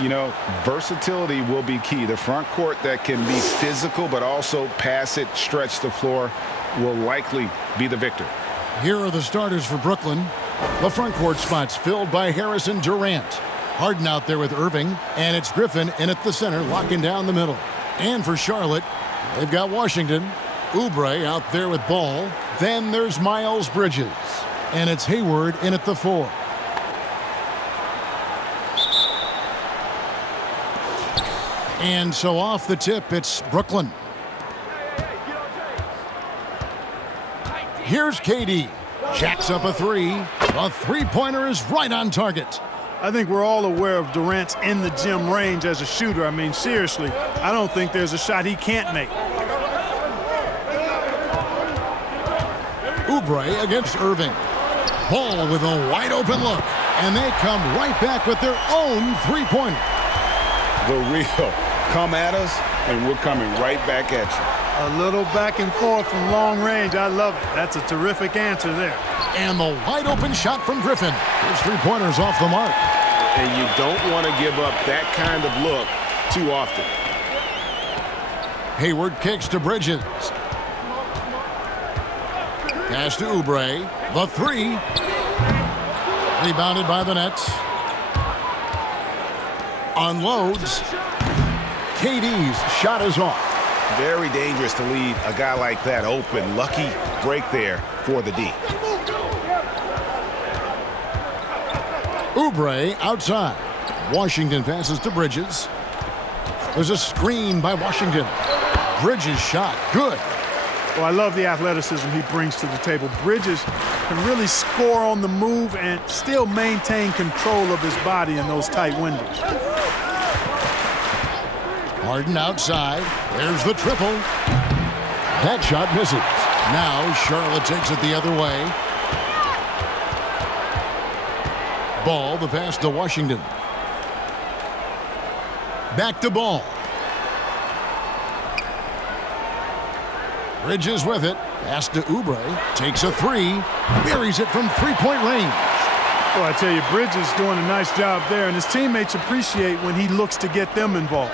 You know, versatility will be key. The front court that can be physical but also pass it, stretch the floor will likely be the victor. Here are the starters for Brooklyn. The front court spots filled by Harris and Durant. Harden out there with Irving, and it's Griffin in at the center, locking down the middle. And for Charlotte, they've got Washington. Oubre out there with Ball. Then there's Miles Bridges. And it's Hayward in at the 4. And so off the tip, it's Brooklyn. Here's KD. Jacks up a 3. A three-pointer is right on target. I think we're all aware of Durant's in-the-gym range as a shooter. I mean, seriously, I don't think there's a shot he can't make. Oubre against Irving. Ball with a wide-open look. And they come right back with their own three-pointer. The real come at us, and we're coming right back at you. A little back and forth from long range. I love it. That's a terrific answer there. And the wide-open shot from Griffin. His three-pointer's off the mark. And you don't want to give up that kind of look too often. Hayward kicks to Bridges. Pass to Oubre. The 3. Rebounded by the Nets. Unloads. KD's shot is off. Very dangerous to leave a guy like that open. Lucky break there for the D. Oubre outside. Washington passes to Bridges. There's a screen by Washington. Bridges shot. Good. Well, I love the athleticism he brings to the table. Bridges can really score on the move and still maintain control of his body in those tight windows. Harden outside. There's the triple. That shot misses. Now Charlotte takes it the other way. Ball, the pass to Washington. Back to Ball. Bridges with it. Pass to Oubre. Takes a 3. Buries it from three-point range. Well, I tell you, Bridges doing a nice job there, and his teammates appreciate when he looks to get them involved.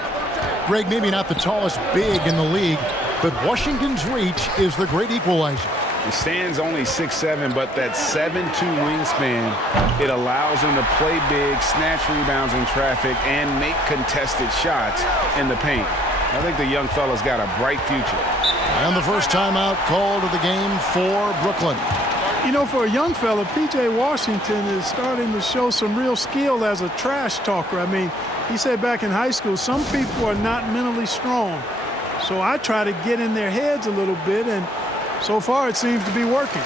Greg, maybe not the tallest big in the league, but Washington's reach is the great equalizer. He stands only 6'7", but that 7'2" wingspan, it allows him to play big, snatch rebounds in traffic, and make contested shots in the paint. I think the young fella's got a bright future. And the first timeout called of the game for Brooklyn. You know, for a young fella, P.J. Washington is starting to show some real skill as a trash talker. I mean, he said back in high school, some people are not mentally strong. So I try to get in their heads a little bit, and so far it seems to be working.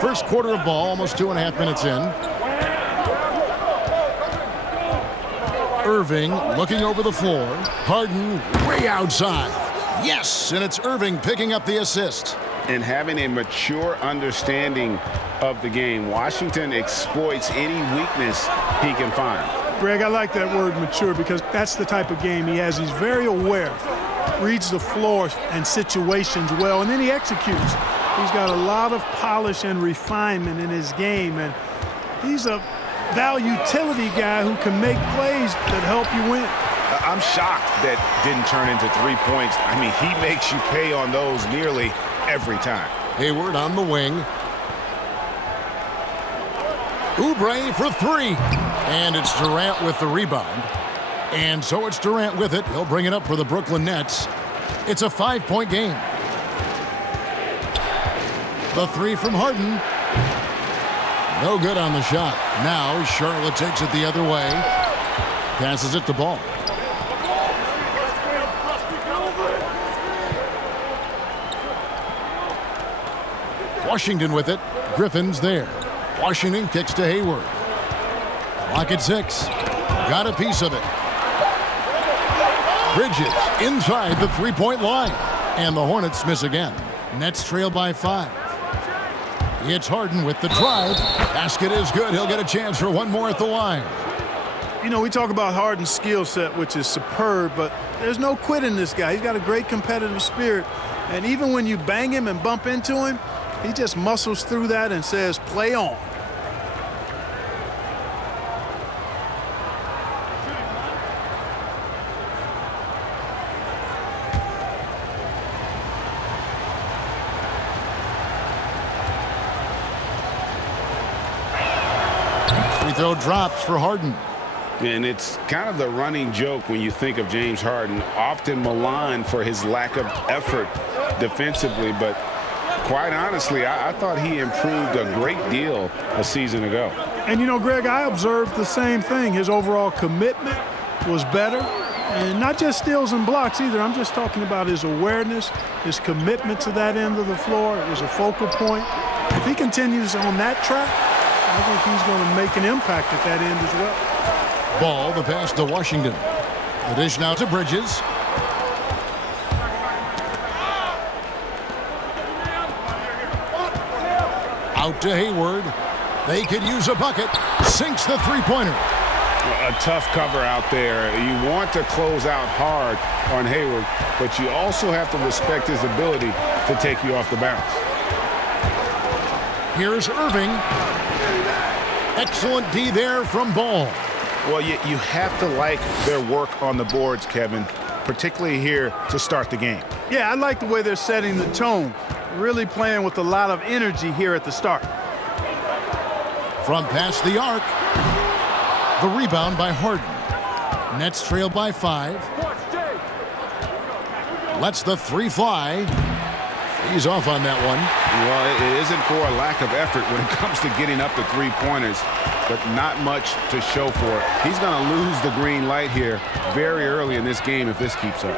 First quarter of ball, almost 2.5 minutes in. Irving looking over the floor. Harden way outside. Yes, and it's Irving picking up the assist. And having a mature understanding of the game, Washington exploits any weakness he can find. Greg, I like that word mature because that's the type of game he has. He's very aware, reads the floor and situations well, and then he executes. He's got a lot of polish and refinement in his game, and he's a utility guy who can make plays that help you win. I'm shocked that didn't turn into 3 points. I mean, he makes you pay on those nearly every time. Hayward on the wing. Oubre for 3. And it's Durant with the rebound. And so it's Durant with it. He'll bring it up for the Brooklyn Nets. It's a 5-point game. The 3 from Harden. No good on the shot. Now Charlotte takes it the other way. Passes it to Ball. Washington with it. Griffin's there. Washington kicks to Hayward. Clock at 6. Got a piece of it. Bridges inside the three-point line. And the Hornets miss again. Nets trail by 5. It's Harden with the drive. Basket is good. He'll get a chance for one more at the line. You know, we talk about Harden's skill set, which is superb, but there's no quit in this guy. He's got a great competitive spirit. And even when you bang him and bump into him, he just muscles through that and says, play on. Free throw drops for Harden. And it's kind of the running joke when you think of James Harden, often maligned for his lack of effort defensively. But quite honestly, I thought he improved a great deal a season ago. And, you know, Greg, I observed the same thing. His overall commitment was better. And not just steals and blocks either. I'm just talking about his awareness, his commitment to that end of the floor. It was a focal point. If he continues on that track, I think he's going to make an impact at that end as well. Ball, the pass to Washington. The dish now to Bridges. Out to Hayward. They could use a bucket. Sinks the three-pointer. A tough cover out there. You want to close out hard on Hayward, but you also have to respect his ability to take you off the bounce. Here's Irving. Excellent D there from Ball. Well, you have to like their work on the boards, Kevin, particularly here to start the game. Yeah, I like the way they're setting the tone. Really playing with a lot of energy here at the start. From past the arc. The rebound by Harden. Nets trail by 5. Lets the three fly. He's off on that one. Well, it isn't for a lack of effort when it comes to getting up to three-pointers, but not much to show for it. He's going to lose the green light here very early in this game if this keeps up.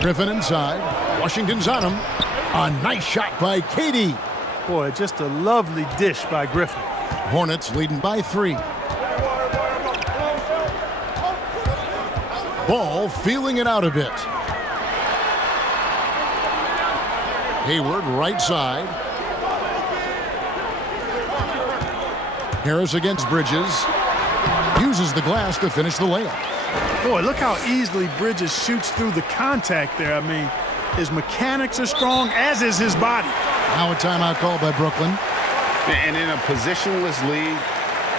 Griffin inside. Washington's on him. A nice shot by Katie. Boy, just a lovely dish by Griffin. Hornets leading by 3. Ball feeling it out a bit. Hayward right side. Harris against Bridges. Uses the glass to finish the layup. Boy, look how easily Bridges shoots through the contact there. I mean, his mechanics are strong, as is his body. Now a timeout call by Brooklyn. And in a positionless league,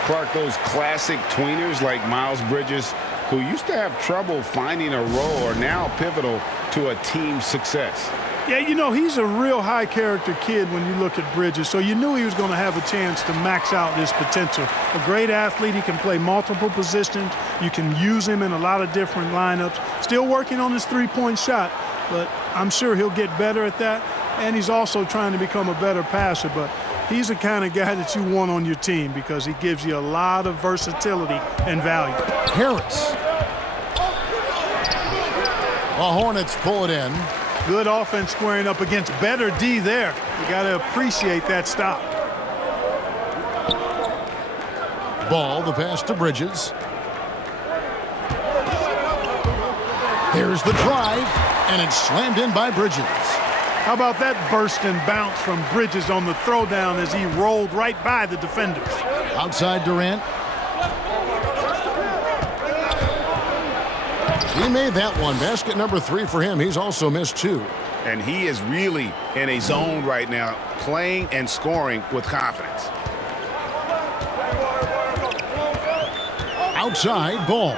Clark, those classic tweeners like Miles Bridges, who used to have trouble finding a role, are now pivotal to a team's success. Yeah, you know, he's a real high-character kid when you look at Bridges, so you knew he was going to have a chance to max out his potential. A great athlete. He can play multiple positions. You can use him in a lot of different lineups. Still working on his three-point shot, but I'm sure he'll get better at that. And he's also trying to become a better passer, but he's the kind of guy that you want on your team because he gives you a lot of versatility and value. Harris. The Hornets pull it in. Good offense squaring up against better D there. You got to appreciate that stop. Ball, the pass to Bridges. There's the drive, and it's slammed in by Bridges. How about that burst and bounce from Bridges on the throwdown as he rolled right by the defenders? Outside Durant. He made that one. Basket number 3 for him. He's also missed 2. And he is really in a zone right now, playing and scoring with confidence. Outside, Ball.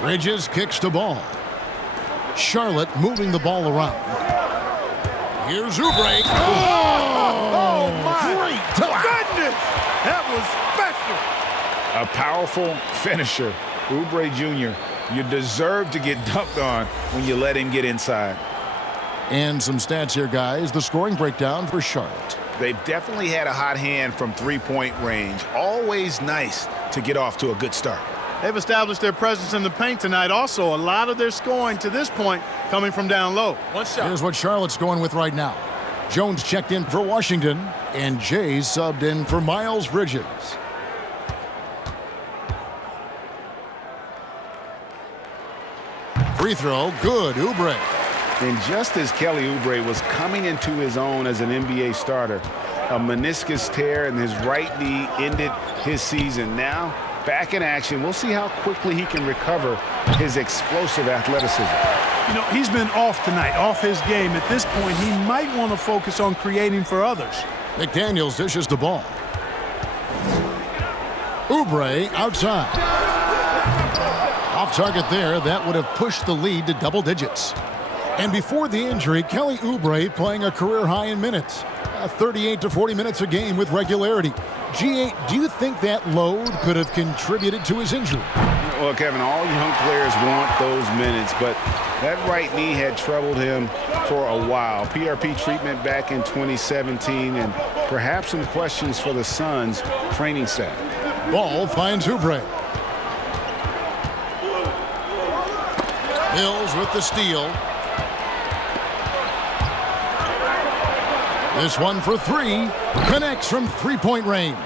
Bridges kicks to Ball. Charlotte moving the ball around. Here's Oubre. Oh, my great goodness! That was special. A powerful finisher. Oubre Jr., you deserve to get dunked on when you let him get inside. And some stats here, guys. The scoring breakdown for Charlotte. They've definitely had a hot hand from three-point range. Always nice to get off to a good start. They've established their presence in the paint tonight. Also, a lot of their scoring to this point coming from down low. One shot. Here's what Charlotte's going with right now. Jones checked in for Washington, and Jay subbed in for Miles Bridges. Free throw, good, Oubre. And just as Kelly Oubre was coming into his own as an NBA starter, A meniscus tear in his right knee ended his season. Now, back in action. We'll see how quickly he can recover his explosive athleticism. You know, he's been off tonight, off his game. At this point, he might want to focus on creating for others. McDaniels dishes the ball. Oubre outside. Off target there. That would have pushed the lead to double digits. And before the injury, Kelly Oubre playing a career high in minutes. 38 to 40 minutes a game with regularity. G8, do you think that load could have contributed to his injury? Well, Kevin, all young players want those minutes, but that right knee had troubled him for a while. PRP treatment back in 2017, and perhaps some questions for the Suns training staff. Ball finds Oubre. Mills with the steal. This one for three. Connects from three-point range.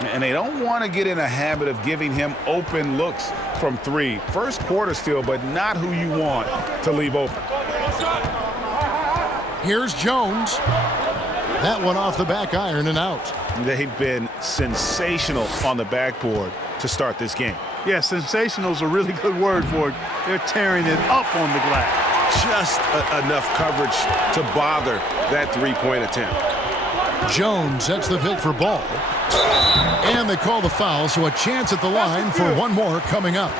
And they don't want to get in a habit of giving him open looks from three. First quarter still, but not who you want to leave open. Here's Jones. That one off the back iron and out. They've been sensational on the backboard to start this game. Yeah, sensational is a really good word for it. They're tearing it up on the glass. Just enough coverage to bother that three-point attempt. Jones sets the pick for Ball. And they call the foul, so a chance at the line for one more coming up.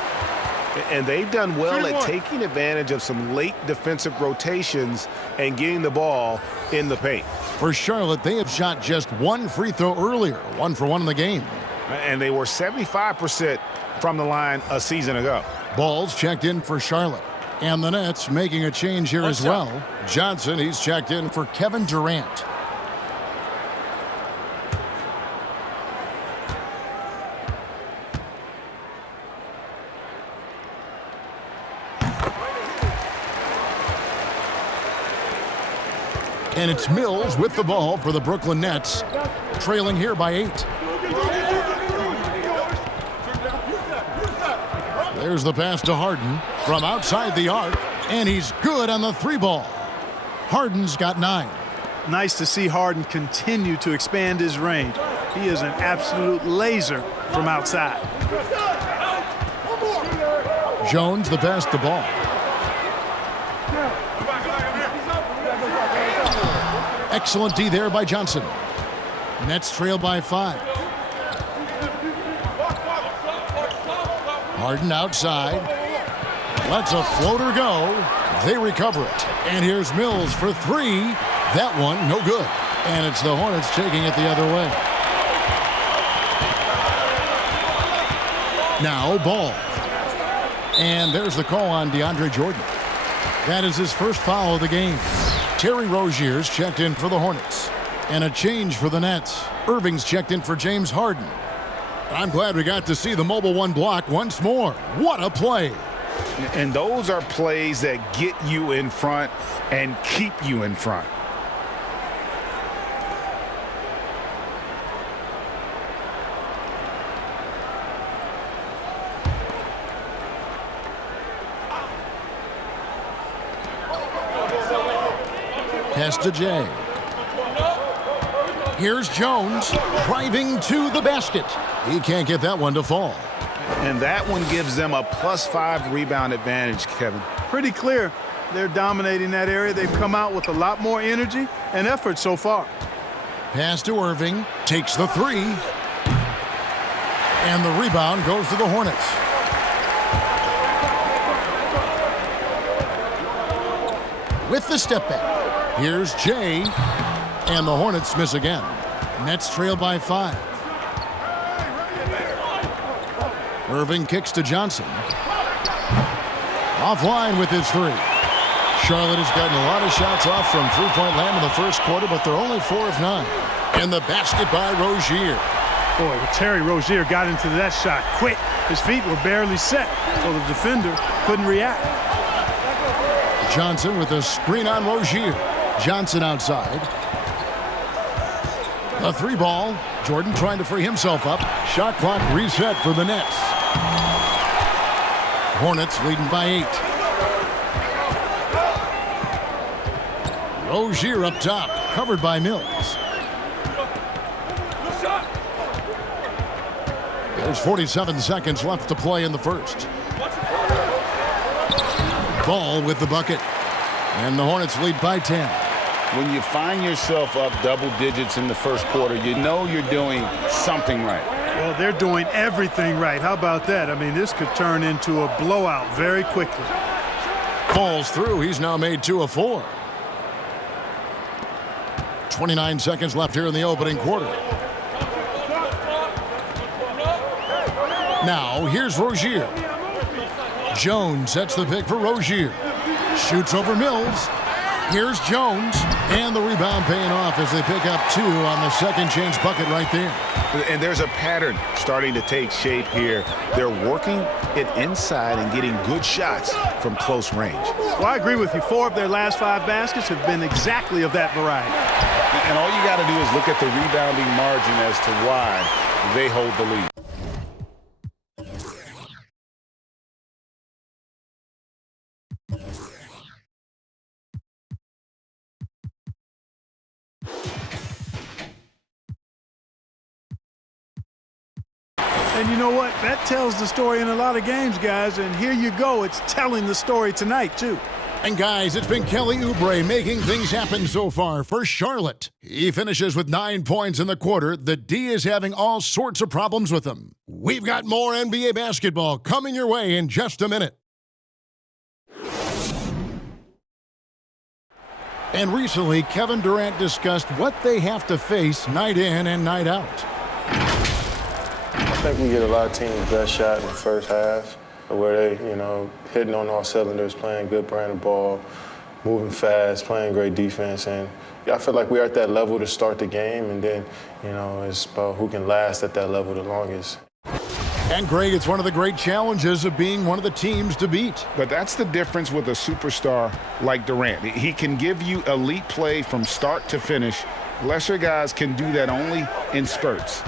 And they've done well at taking advantage of some late defensive rotations and getting the ball in the paint. For Charlotte, they have shot just one free throw earlier, 1 for 1 in the game. And they were 75% from the line a season ago. Ball's checked in for Charlotte. And the Nets making a change here as well. Johnson, he's checked in for Kevin Durant. And it's Mills with the ball for the Brooklyn Nets, trailing here by 8. There's the pass to Harden from outside the arc, and he's good on the three ball. Harden's got 9. Nice to see Harden continue to expand his range. He is an absolute laser from outside. Jones the pass to Ball. Excellent D there by Johnson. Nets trail by 5. Harden outside. Lets a floater go. They recover it. And here's Mills for 3. That one, no good. And it's the Hornets taking it the other way. Now Ball. And there's the call on DeAndre Jordan. That is his first foul of the game. Terry Rozier's checked in for the Hornets. And a change for the Nets. Irving's checked in for James Harden. I'm glad we got to see the mobile one block once more. What a play. And those are plays that get you in front and keep you in front. Pass to Jay. Here's Jones driving to the basket. He can't get that one to fall. And that one gives them a +5 rebound advantage, Kevin. Pretty clear they're dominating that area. They've come out with a lot more energy and effort so far. Pass to Irving. Takes the 3. And the rebound goes to the Hornets. With the step back. Here's Jay. And the Hornets miss again. Nets trail by 5. Irving kicks to Johnson. Offline with his 3. Charlotte has gotten a lot of shots off from three-point land in the first quarter, but they're only 4 of 9. And the basket by Rozier. Boy, Terry Rozier got into that shot quick. His feet were barely set, so the defender couldn't react. Johnson with a screen on Rozier. Johnson outside. A 3 ball. Jordan trying to free himself up. Shot clock reset for the Nets. Hornets leading by 8. Rozier up top, covered by Mills. There's 47 seconds left to play in the first. Ball with the bucket. And the Hornets lead by 10. When you find yourself up double digits in the first quarter, you know you're doing something right. Well, they're doing everything right. How about that? I mean, this could turn into a blowout very quickly. Falls through. He's now made 2 of 4. 29 seconds left here in the opening quarter. Now, here's Rozier. Jones sets the pick for Rozier. Shoots over Mills. Here's Jones. And the rebound paying off as they pick up 2 on the second chance bucket right there. And there's a pattern starting to take shape here. They're working it inside and getting good shots from close range. Well, I agree with you. 4 of their last 5 baskets have been exactly of that variety. And all you got to do is look at the rebounding margin as to why they hold the lead. And you know what? That tells the story in a lot of games, guys. And here you go. It's telling the story tonight, too. And guys, it's been Kelly Oubre making things happen so far for Charlotte. He finishes with 9 points in the quarter. The D is having all sorts of problems with him. We've got more NBA basketball coming your way in just a minute. And recently, Kevin Durant discussed what they have to face night in and night out. I think we get a lot of teams' best shot in the first half, where they, hitting on all cylinders, playing good brand of ball, moving fast, playing great defense. And I feel like we're at that level to start the game, and then, it's about who can last at that level the longest. And Greg, it's one of the great challenges of being one of the teams to beat. But that's the difference with a superstar like Durant. He can give you elite play from start to finish. Lesser guys can do that only in spurts.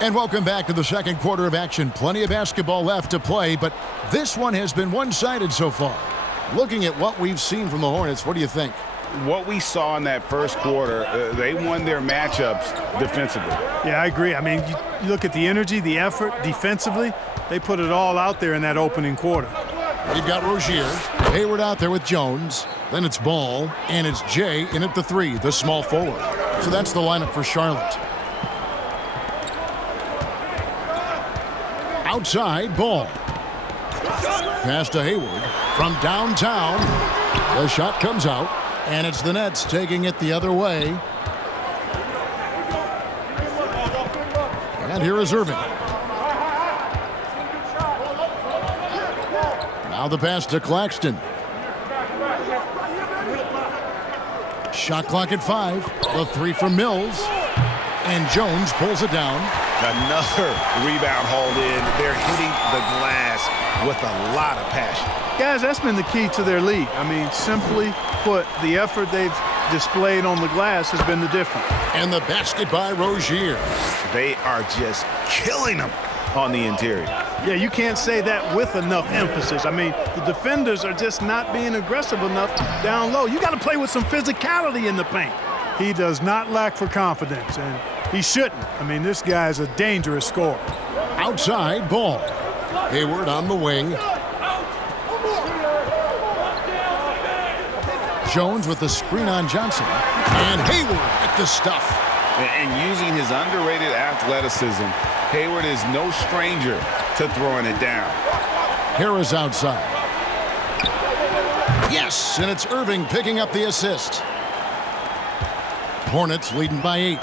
And welcome back to the second quarter of action. Plenty of basketball left to play, but this one has been one-sided so far. Looking at what we've seen from the Hornets, what do you think? What we saw in that first quarter, they won their matchups defensively. Yeah, I agree. I mean, you look at the energy, the effort defensively, they put it all out there in that opening quarter. You've got Rozier, Hayward out there with Jones, then it's Ball, and it's Jay in at the 3, the small forward. So that's the lineup for Charlotte. Outside, Ball. Pass to Hayward from downtown. The shot comes out, and it's the Nets taking it the other way. And here is Irving. Now the pass to Claxton. Shot clock at 5. The 3 from Mills. And Jones pulls it down. Another rebound hauled in. They're hitting the glass with a lot of passion. Guys, that's been the key to their lead. I mean, simply put, the effort they've displayed on the glass has been the difference. And the basket by Rozier. They are just killing them on the interior. Yeah, you can't say that with enough emphasis. I mean, the defenders are just not being aggressive enough down low. You got to play with some physicality in the paint. He does not lack for confidence, and he shouldn't. I mean, this guy is a dangerous scorer. Outside, Ball. Hayward on the wing. Jones with the screen on Johnson. And Hayward at the stuff. And using his underrated athleticism, Hayward is no stranger to throwing it down. Harris outside. Yes, and it's Irving picking up the assist. Hornets leading by 8.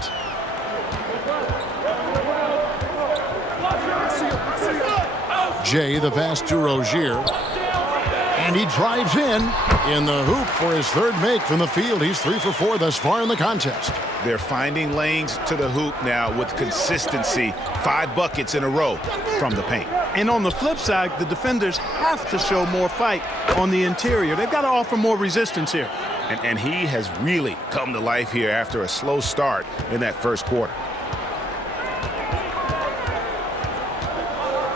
Jay, the pass to Rozier. And he drives in the hoop for his third make from the field. He's 3 for 4 thus far in the contest. They're finding lanes to the hoop now with consistency. 5 buckets in a row from the paint. And on the flip side, the defenders have to show more fight on the interior. They've got to offer more resistance here. And he has really come to life here after a slow start in that first quarter.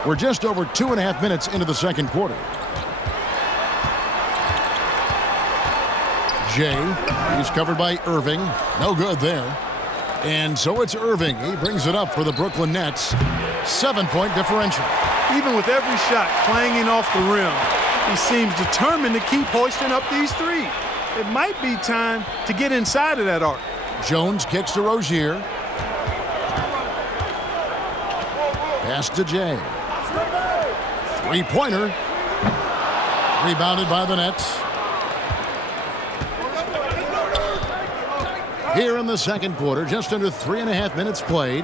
We're just over 2.5 minutes into the second quarter. Jay, he's covered by Irving. No good there. And so it's Irving. He brings it up for the Brooklyn Nets. 7-point differential. Even with every shot clanging off the rim, he seems determined to keep hoisting up these threes. It might be time to get inside of that arc. Jones kicks to Rozier. Pass to Jay. Three-pointer. Rebounded by the Nets. Here in the second quarter, just under 3.5 minutes played.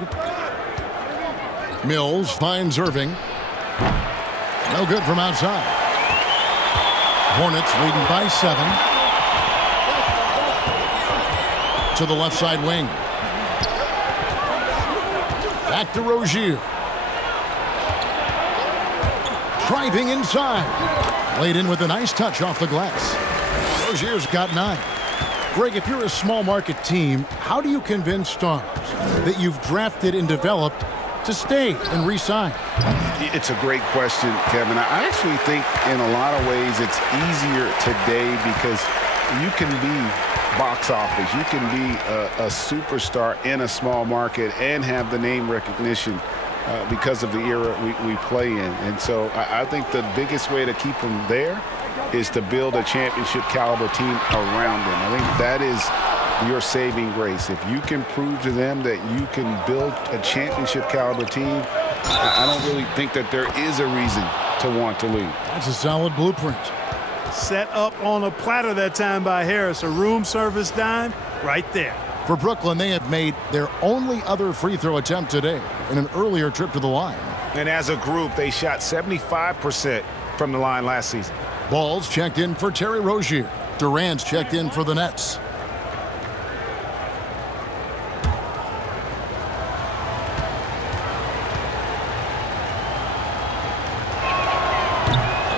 Mills finds Irving. No good from outside. Hornets leading by 7. To the left side wing. Back to Rozier. Driving inside. Laid in with a nice touch off the glass. Rozier's got 9. Greg, if you're a small market team, how do you convince stars that you've drafted and developed to stay and re-sign? It's a great question, Kevin. I actually think in a lot of ways it's easier today because you can be box office. You can be a superstar in a small market and have the name recognition because of the era we play in. And so I think the biggest way to keep them there is to build a championship caliber team around them. I think that is your saving grace. If you can prove to them that you can build a championship caliber team, I don't really think that there is a reason to want to leave. That's a solid blueprint. Set up on a platter that time by Harris. A room service dime right there. For Brooklyn, they have made their only other free throw attempt today in an earlier trip to the line. And as a group, they shot 75% from the line last season. Ball's checked in for Terry Rozier. Durant's checked in for the Nets.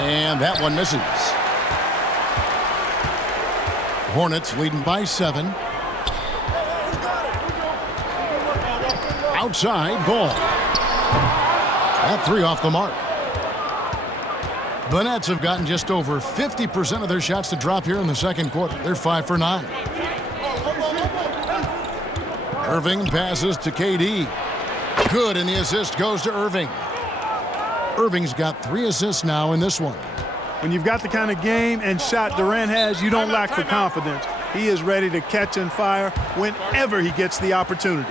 And that one misses. Hornets leading by 7. Outside, Ball. That 3 off the mark. The Nets have gotten just over 50% of their shots to drop here in the second quarter. They're 5 for 9. Irving passes to KD. Good, and the assist goes to Irving. Irving's got 3 assists now in this one. When you've got the kind of game and shot Durant has, you don't lack for confidence. He is ready to catch and fire whenever he gets the opportunity.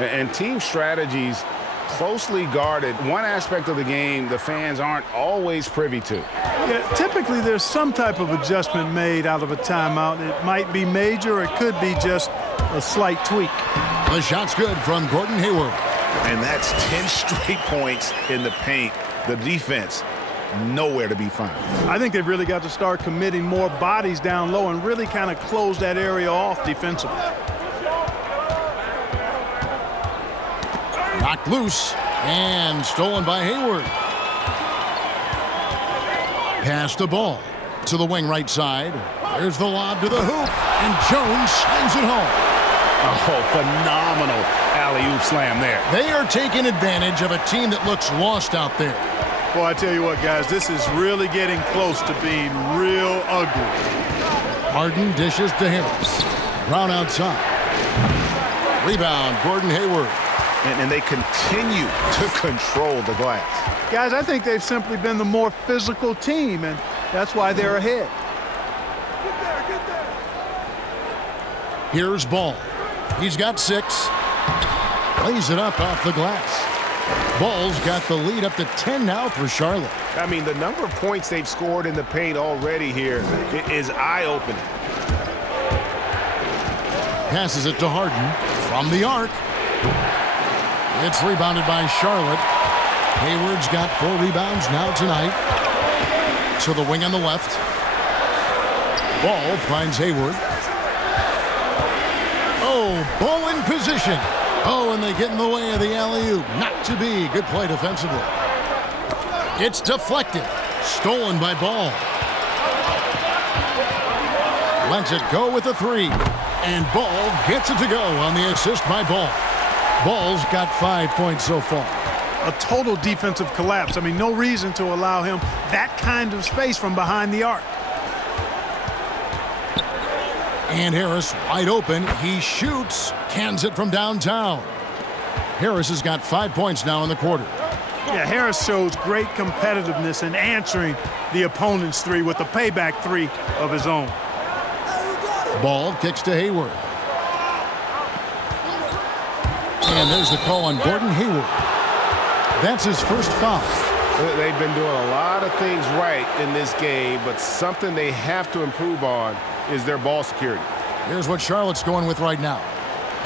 And team strategies closely guarded. One aspect of the game the fans aren't always privy to. Yeah, typically there's some type of adjustment made out of a timeout. It might be major, or it could be just a slight tweak. The shot's good from Gordon Hayward. And that's 10 straight points in the paint. The defense, nowhere to be found. I think they've really got to start committing more bodies down low and really kind of close that area off defensively. Knocked loose and stolen by Hayward. Pass the ball to the wing right side. There's the lob to the hoop, and Jones sends it home. Oh, phenomenal alley-oop slam there. They are taking advantage of a team that looks lost out there. Boy, I tell you what, guys, this is really getting close to being real ugly. Harden dishes to Harris. Brown outside. Rebound, Gordon Hayward. And they continue to control the glass. Guys, I think they've simply been the more physical team, and that's why they're ahead. Here's Ball. He's got 6. Lays it up off the glass. Ball's got the lead up to 10 now for Charlotte. I mean, the number of points they've scored in the paint already here is eye-opening. Passes it to Harden from the arc. It's rebounded by Charlotte. Hayward's got 4 rebounds now tonight. To the wing on the left. Ball finds Hayward. Oh, Ball in position. Oh, and they get in the way of the alley-oop. Not to be. Good play defensively. It's deflected. Stolen by Ball. Lets it go with a three. And Ball gets it to go on the assist by Ball. Ball's got 5 points so far. A total defensive collapse. I mean, no reason to allow him that kind of space from behind the arc. And Harris wide open. He shoots. Cans it from downtown. Harris has got 5 points now in the quarter. Yeah, Harris shows great competitiveness in answering the opponent's three with the payback three of his own. Ball kicks to Hayward. And there's the call on Gordon Hayward. That's his first foul. They've been doing a lot of things right in this game, but something they have to improve on is their ball security. Here's what Charlotte's going with right now.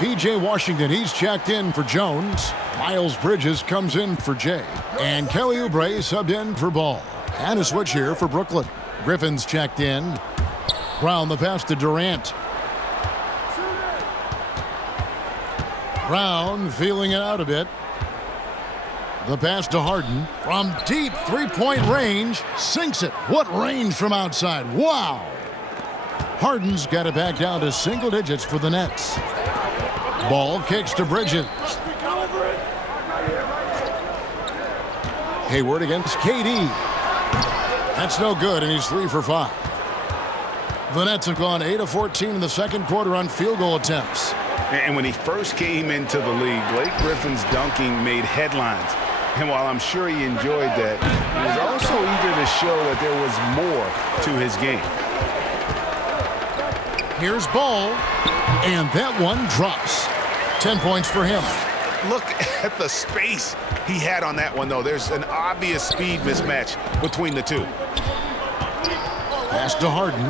P.J. Washington, he's checked in for Jones. Miles Bridges comes in for Jay. And Kelly Oubre subbed in for Ball. And a switch here for Brooklyn. Griffin's checked in. Brown the pass to Durant. Brown feeling it out a bit. The pass to Harden from deep three-point range. Sinks it. What range from outside. Wow. Harden's got it back down to single digits for the Nets. Ball kicks to Bridges. Hayward against KD. That's no good, and he's 3 for 5. The Nets have gone 8 of 14 in the second quarter on field goal attempts. And when he first came into the league, Blake Griffin's dunking made headlines. And while I'm sure he enjoyed that, he was also eager to show that there was more to his game. Here's Ball, and that one drops. 10 points for him. Look at the space he had on that one, though. There's an obvious speed mismatch between the two. Pass to Harden.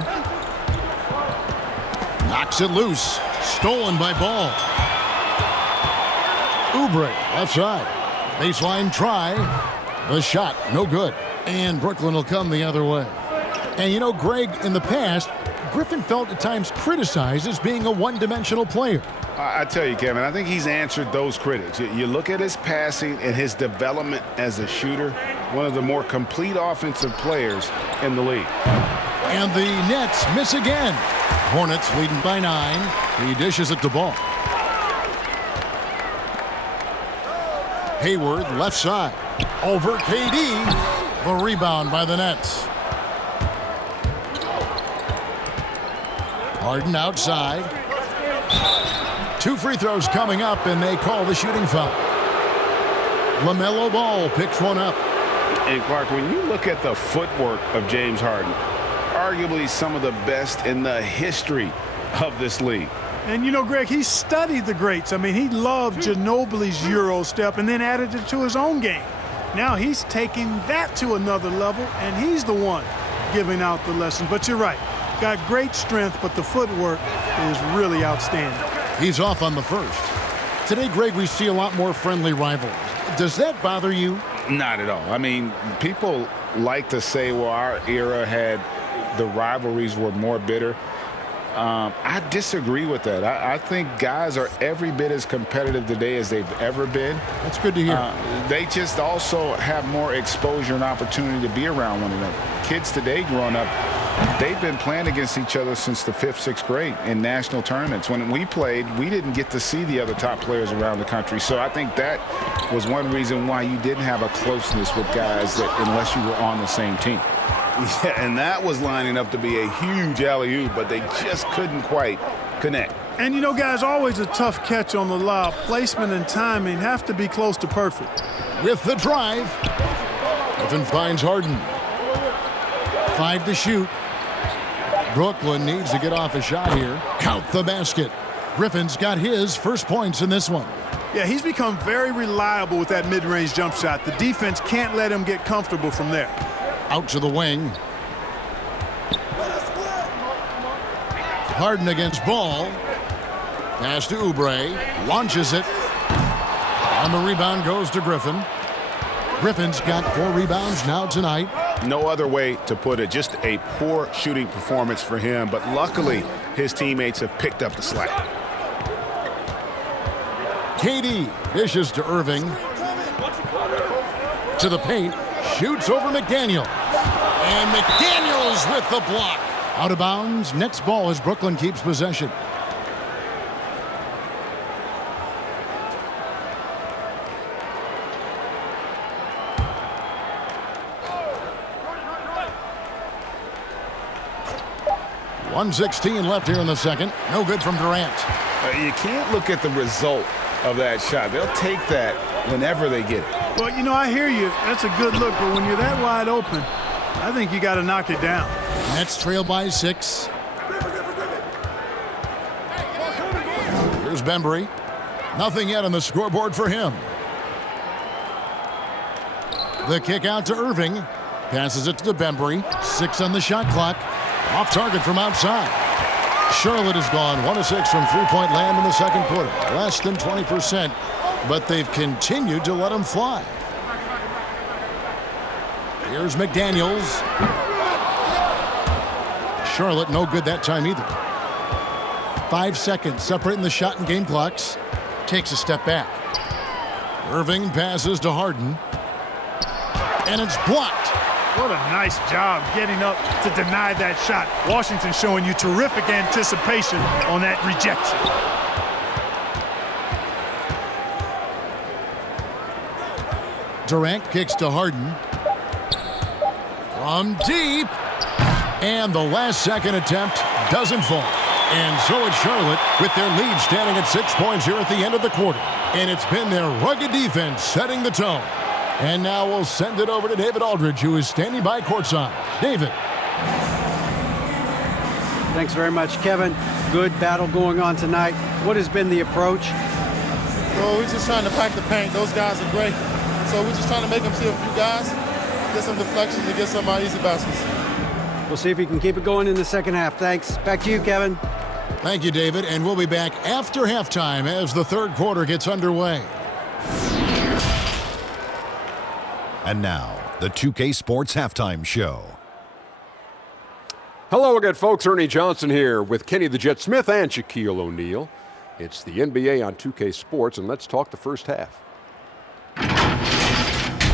Knocks it loose. Stolen by Ball. Oubre, left side. Baseline try. The shot, no good. And Brooklyn will come the other way. And you know, Greg, in the past, Griffin felt at times criticized as being a one-dimensional player. I tell you, Kevin, I think he's answered those critics. You look at his passing and his development as a shooter, one of the more complete offensive players in the league. And the Nets miss again. Hornets leading by 9. He dishes it to Ball. Hayward left side. Over KD. The rebound by the Nets. Harden outside. 2 free throws coming up, and they call the shooting foul. LaMelo Ball picks one up. And Clark, when you look at the footwork of James Harden, arguably some of the best in the history of this league. And you know, Greg, he studied the greats. I mean, he loved Ginobili's Euro step and then added it to his own game. Now he's taking that to another level, and he's the one giving out the lesson. But you're right. Got great strength, but the footwork is really outstanding. He's off on the first. Today, Greg, we see a lot more friendly rivalries. Does that bother you? Not at all. I mean, people like to say, well, our era had the rivalries were more bitter. I disagree with that. I think guys are every bit as competitive today as they've ever been. That's good to hear. They just also have more exposure and opportunity to be around one another. Kids today growing up, they've been playing against each other since the 5th, 6th grade in national tournaments. When we played, we didn't get to see the other top players around the country. So I think that was one reason why you didn't have a closeness with guys that unless you were on the same team. Yeah, and that was lining up to be a huge alley-oop, but they just couldn't quite connect. And you know, guys, always a tough catch on the lob. Placement and timing have to be close to perfect. With the drive, Griffin finds Harden. 5 to shoot. Brooklyn needs to get off a shot here. Count the basket. Griffin's got his first points in this one. Yeah, he's become very reliable with that mid-range jump shot. The defense can't let him get comfortable from there. Out to the wing. Harden against Ball. Pass to Oubre. Launches it. And the rebound goes to Griffin. Griffin's got 4 rebounds now tonight. No other way to put it. Just a poor shooting performance for him. But luckily, his teammates have picked up the slack. KD dishes to Irving. To the paint. Shoots over McDaniel. And McDaniels with the block. Out of bounds. Next ball as Brooklyn keeps possession. .116 left here in the second. No good from Durant. You can't look at the result of that shot. They'll take that whenever they get it. Well, you know, I hear you. That's a good look, but when you're that wide open, I think you got to knock it down. Nets trail by 6. Here's Bembry. Nothing yet on the scoreboard for him. The kick out to Irving. Passes it to Bembry. 6 on the shot clock. Off target from outside. Charlotte has gone 1 of 6 from three-point land in the second quarter. Less than 20%, but they've continued to let them fly. Here's McDaniels. Charlotte no good that time either. 5 seconds separating the shot and game clocks. Takes a step back. Irving passes to Harden. And it's blocked. What a nice job getting up to deny that shot. Washington showing you terrific anticipation on that rejection. Durant kicks to Harden. From deep. And the last second attempt doesn't fall. And so it's Charlotte with their lead standing at 6 points here at the end of the quarter. And it's been their rugged defense setting the tone. And now we'll send it over to David Aldridge, who is standing by courtside. David. Thanks very much, Kevin. Good battle going on tonight. What has been the approach? Well, we're just trying to pack the paint. Those guys are great. So we're just trying to make them see a few guys, get some deflections, and get some easy baskets. We'll see if he can keep it going in the second half. Thanks. Back to you, Kevin. Thank you, David. And we'll be back after halftime as the third quarter gets underway. And now, the 2K Sports Halftime Show. Hello again, folks. Ernie Johnson here with Kenny the Jet Smith and Shaquille O'Neal. It's the NBA on 2K Sports, and let's talk the first half.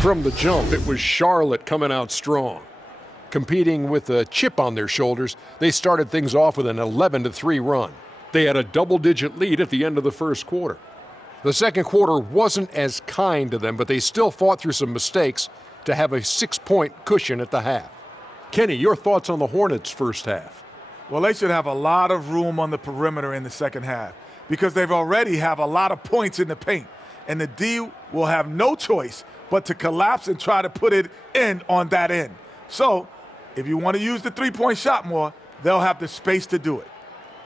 From the jump, it was Charlotte coming out strong. Competing with a chip on their shoulders, they started things off with an 11-3 run. They had a double-digit lead at the end of the first quarter. The second quarter wasn't as kind to them, but they still fought through some mistakes to have a 6-point cushion at the half. Kenny, your thoughts on the Hornets' first half? Well, they should have a lot of room on the perimeter in the second half because they've already have a lot of points in the paint. And the D will have no choice but to collapse and try to put it in on that end. So, if you want to use the three-point shot more, they'll have the space to do it.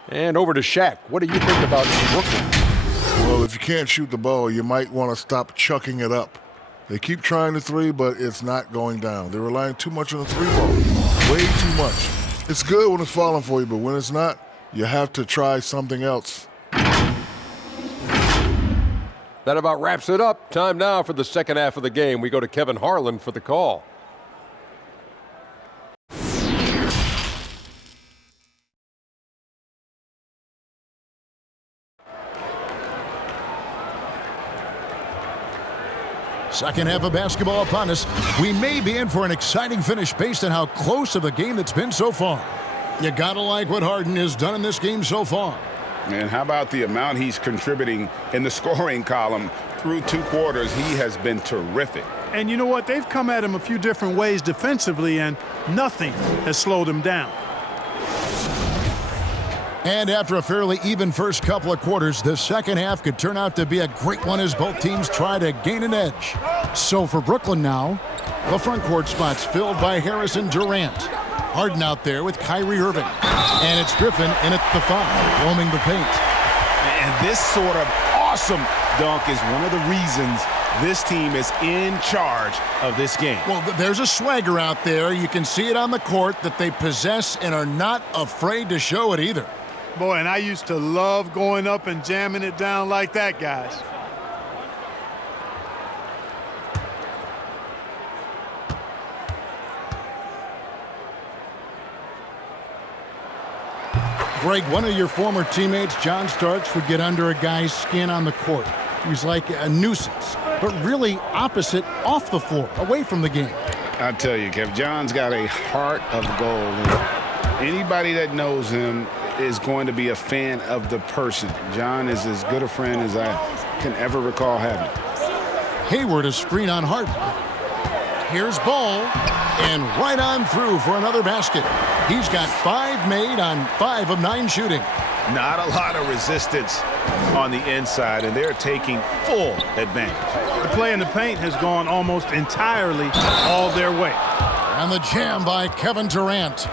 And over to Shaq. What do you think about Brooklyn? Well, if you can't shoot the ball, you might want to stop chucking it up. They keep trying the three, but it's not going down. They're relying too much on the three ball. Way too much. It's good when it's falling for you, but when it's not, you have to try something else. That about wraps it up. Time now for the second half of the game. We go to Kevin Harlan for the call. Second half of basketball upon us. We may be in for an exciting finish based on how close of a game that's been so far. You gotta like what Harden has done in this game so far. And how about the amount he's contributing in the scoring column through 2 quarters? He has been terrific. And you know what? They've come at him a few different ways defensively, and nothing has slowed him down. And after a fairly even first couple of quarters, the second half could turn out to be a great one as both teams try to gain an edge. So for Brooklyn now, the front court spots filled by Harrison Durant. Harden out there with Kyrie Irving. And it's Griffin in at the 5, roaming the paint. And this sort of awesome dunk is one of the reasons this team is in charge of this game. Well, there's a swagger out there. You can see it on the court that they possess and are not afraid to show it either. Boy, and I used to love going up and jamming it down like that, guys. Greg, one of your former teammates, John Starks, would get under a guy's skin on the court. He was like a nuisance, but really opposite off the floor, away from the game. I tell you, Kev, John's got a heart of gold. And anybody that knows him is going to be a fan of the person. John is as good a friend as I can ever recall having. Hayward a screen on Harden. Here's Ball, and right on through for another basket. He's got 5 made on 5 of 9 shooting. Not a lot of resistance on the inside, and they're taking full advantage. The play in the paint has gone almost entirely all their way. And the jam by Kevin Durant.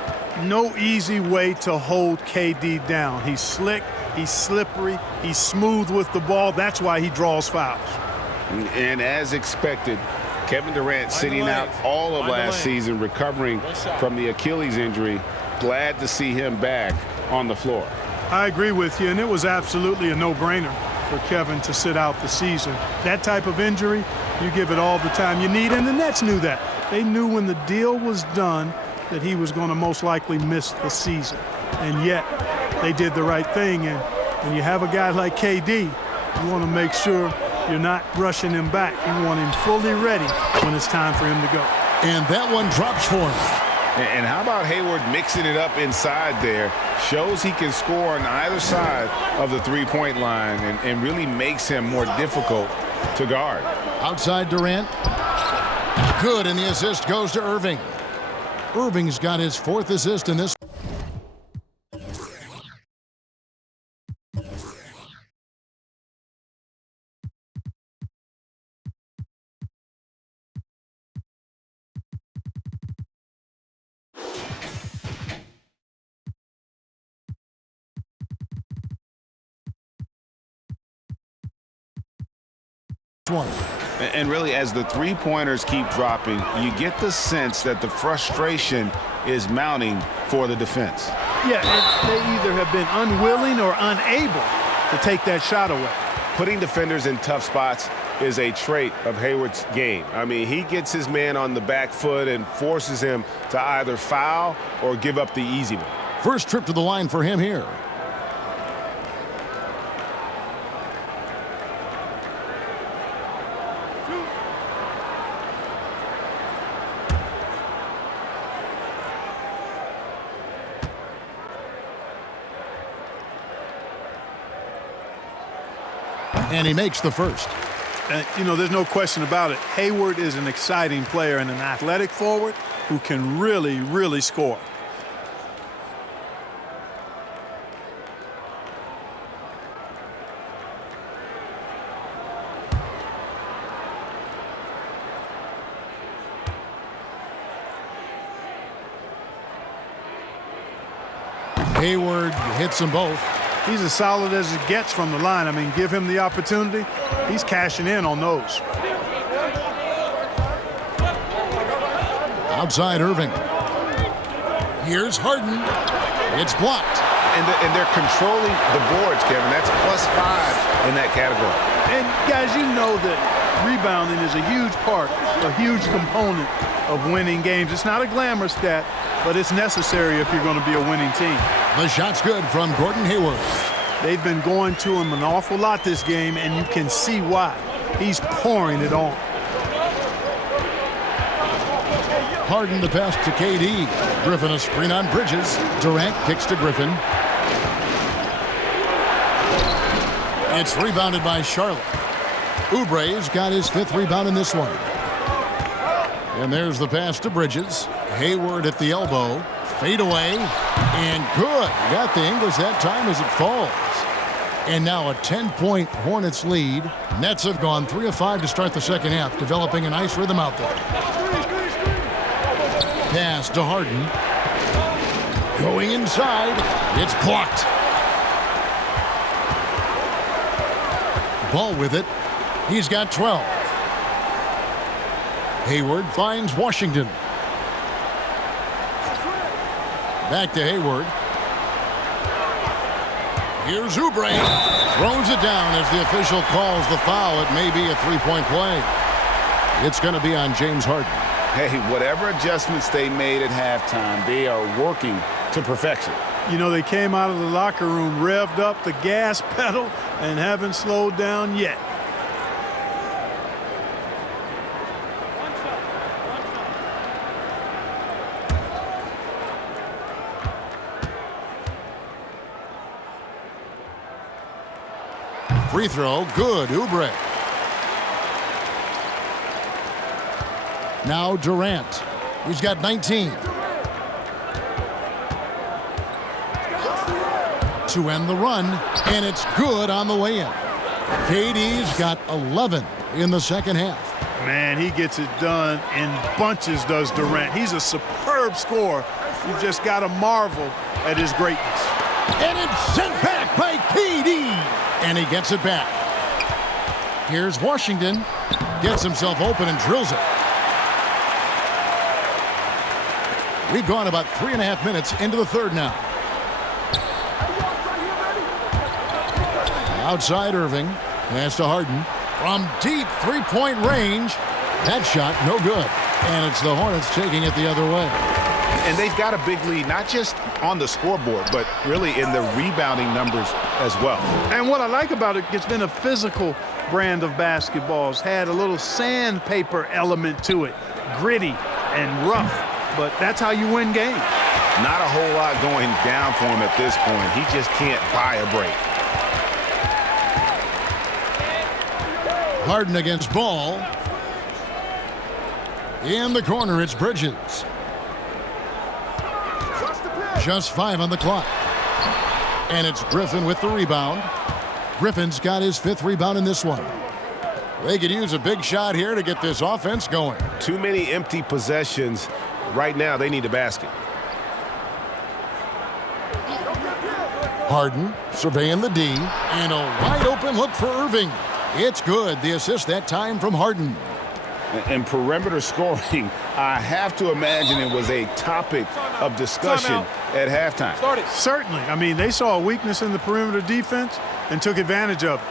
No easy way to hold KD down. He's slick, he's slippery, he's smooth with the ball. That's why he draws fouls. And as expected, Kevin Durant sitting out all of last season, recovering from the Achilles injury. Glad to see him back on the floor. I agree with you, and it was absolutely a no-brainer for Kevin to sit out the season. That type of injury, you give it all the time you need, and the Nets knew that. They knew when the deal was done that he was going to most likely miss the season. And yet, they did the right thing, and when you have a guy like KD, you want to make sure you're not rushing him back. You want him fully ready when it's time for him to go. And that one drops for him. And how about Hayward mixing it up inside there? Shows he can score on either side of the three-point line and really makes him more difficult to guard. Outside Durant. Good, and the assist goes to Irving. Irving's got his 4th assist in this. One. And really, as the three-pointers keep dropping, you get the sense that the frustration is mounting for the defense. Yeah, and they either have been unwilling or unable to take that shot away. Putting defenders in tough spots is a trait of Hayward's game. I mean, he gets his man on the back foot and forces him to either foul or give up the easy one. First trip to the line for him here. And he makes the first. You know, there's no question about it. Hayward is an exciting player and an athletic forward who can really, really score. Hayward hits them both. He's as solid as it gets from the line. I mean, give him the opportunity. He's cashing in on those. Outside Irving. Here's Harden. It's blocked. And they're controlling the boards, Kevin. That's +5 in that category. And, guys, you know that rebounding is a huge part, a huge component of winning games. It's not a glamour stat, but it's necessary if you're going to be a winning team. The shot's good from Gordon Hayward. They've been going to him an awful lot this game, and you can see why. He's pouring it on. Harden the pass to KD. Griffin a screen on Bridges. Durant kicks to Griffin. It's rebounded by Charlotte. Oubre's got his 5th rebound in this one. And there's the pass to Bridges. Hayward at the elbow. Fade away. And good. Got the English that time as it falls. And now a 10-point Hornets lead. Nets have gone 3 of 5 to start the second half, developing a nice rhythm out there. Pass to Harden. Going inside. It's blocked. Ball with it. He's got 12. Hayward finds Washington. Back to Hayward. Here's Oubre. Throws it down as the official calls the foul. It may be a 3-point play. It's going to be on James Harden. Hey, whatever adjustments they made at halftime, they are working to perfection. You know, they came out of the locker room, revved up the gas pedal, and haven't slowed down yet. Free throw, good. Oubre. Now Durant. He's got 19. To end the run, and it's good on the way in. KD's got 11 in the second half. Man, he gets it done in bunches, does Durant. He's a superb scorer. You've just got to marvel at his greatness. And it's sent back by KD. And he gets it back. Here's Washington. Gets himself open and drills it. We've gone about 3.5 minutes into the third now. Outside Irving. Pass to Harden. From deep three-point range. That shot, no good. And it's the Hornets taking it the other way. And they've got a big lead, not just on the scoreboard, but really in the rebounding numbers as well. And what I like about it, it's been a physical brand of basketball. It's had a little sandpaper element to it. Gritty and rough, but that's how you win games. Not a whole lot going down for him at this point. He just can't buy a break. Harden against Ball. In the corner, it's Bridges. Just 5 on the clock. And it's Griffin with the rebound. Griffin's got his 5th rebound in this one. They could use a big shot here to get this offense going. Too many empty possessions. Right now, they need a basket. Harden surveying the D. And a wide open look for Irving. It's good. The assist that time from Harden. And perimeter scoring, I have to imagine it was a topic of discussion at halftime. Certainly. I mean, they saw a weakness in the perimeter defense and took advantage of it.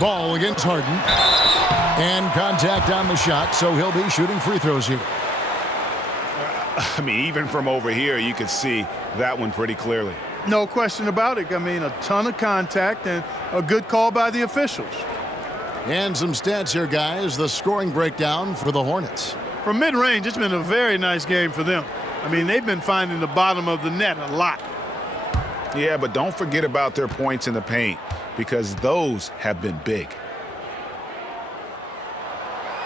Ball against Harden. And contact on the shot, so he'll be shooting free throws here. I mean, even from over here, you could see that one pretty clearly. No question about it. I mean, a ton of contact and a good call by the officials. And some stats here, guys. The scoring breakdown for the Hornets. From mid-range, it's been a very nice game for them. I mean, they've been finding the bottom of the net a lot. Yeah, but don't forget about their points in the paint, because those have been big.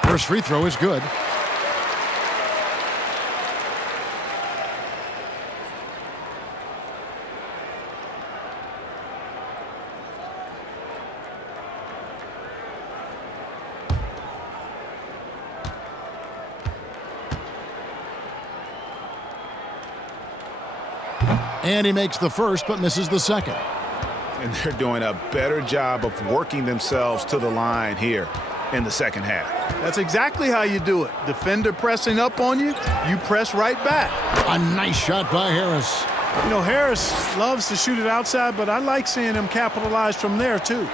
First free throw is good. And he makes the first, but misses the second. And they're doing a better job of working themselves to the line here in the second half. That's exactly how you do it. Defender pressing up on you, you press right back. A nice shot by Harris. You know, Harris loves to shoot it outside, but I like seeing him capitalize from there, too.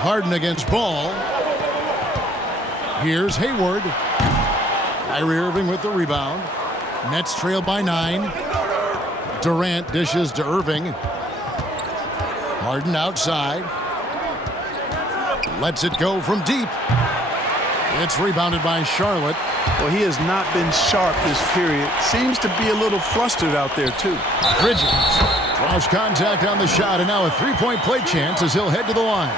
Harden against Ball. Here's Hayward. Kyrie Irving with the rebound. Nets trail by 9. Durant dishes to Irving. Harden outside. Lets it go from deep. It's rebounded by Charlotte. Well, he has not been sharp this period. Seems to be a little flustered out there, too. Bridges draws contact on the shot, and now a three-point play chance as he'll head to the line.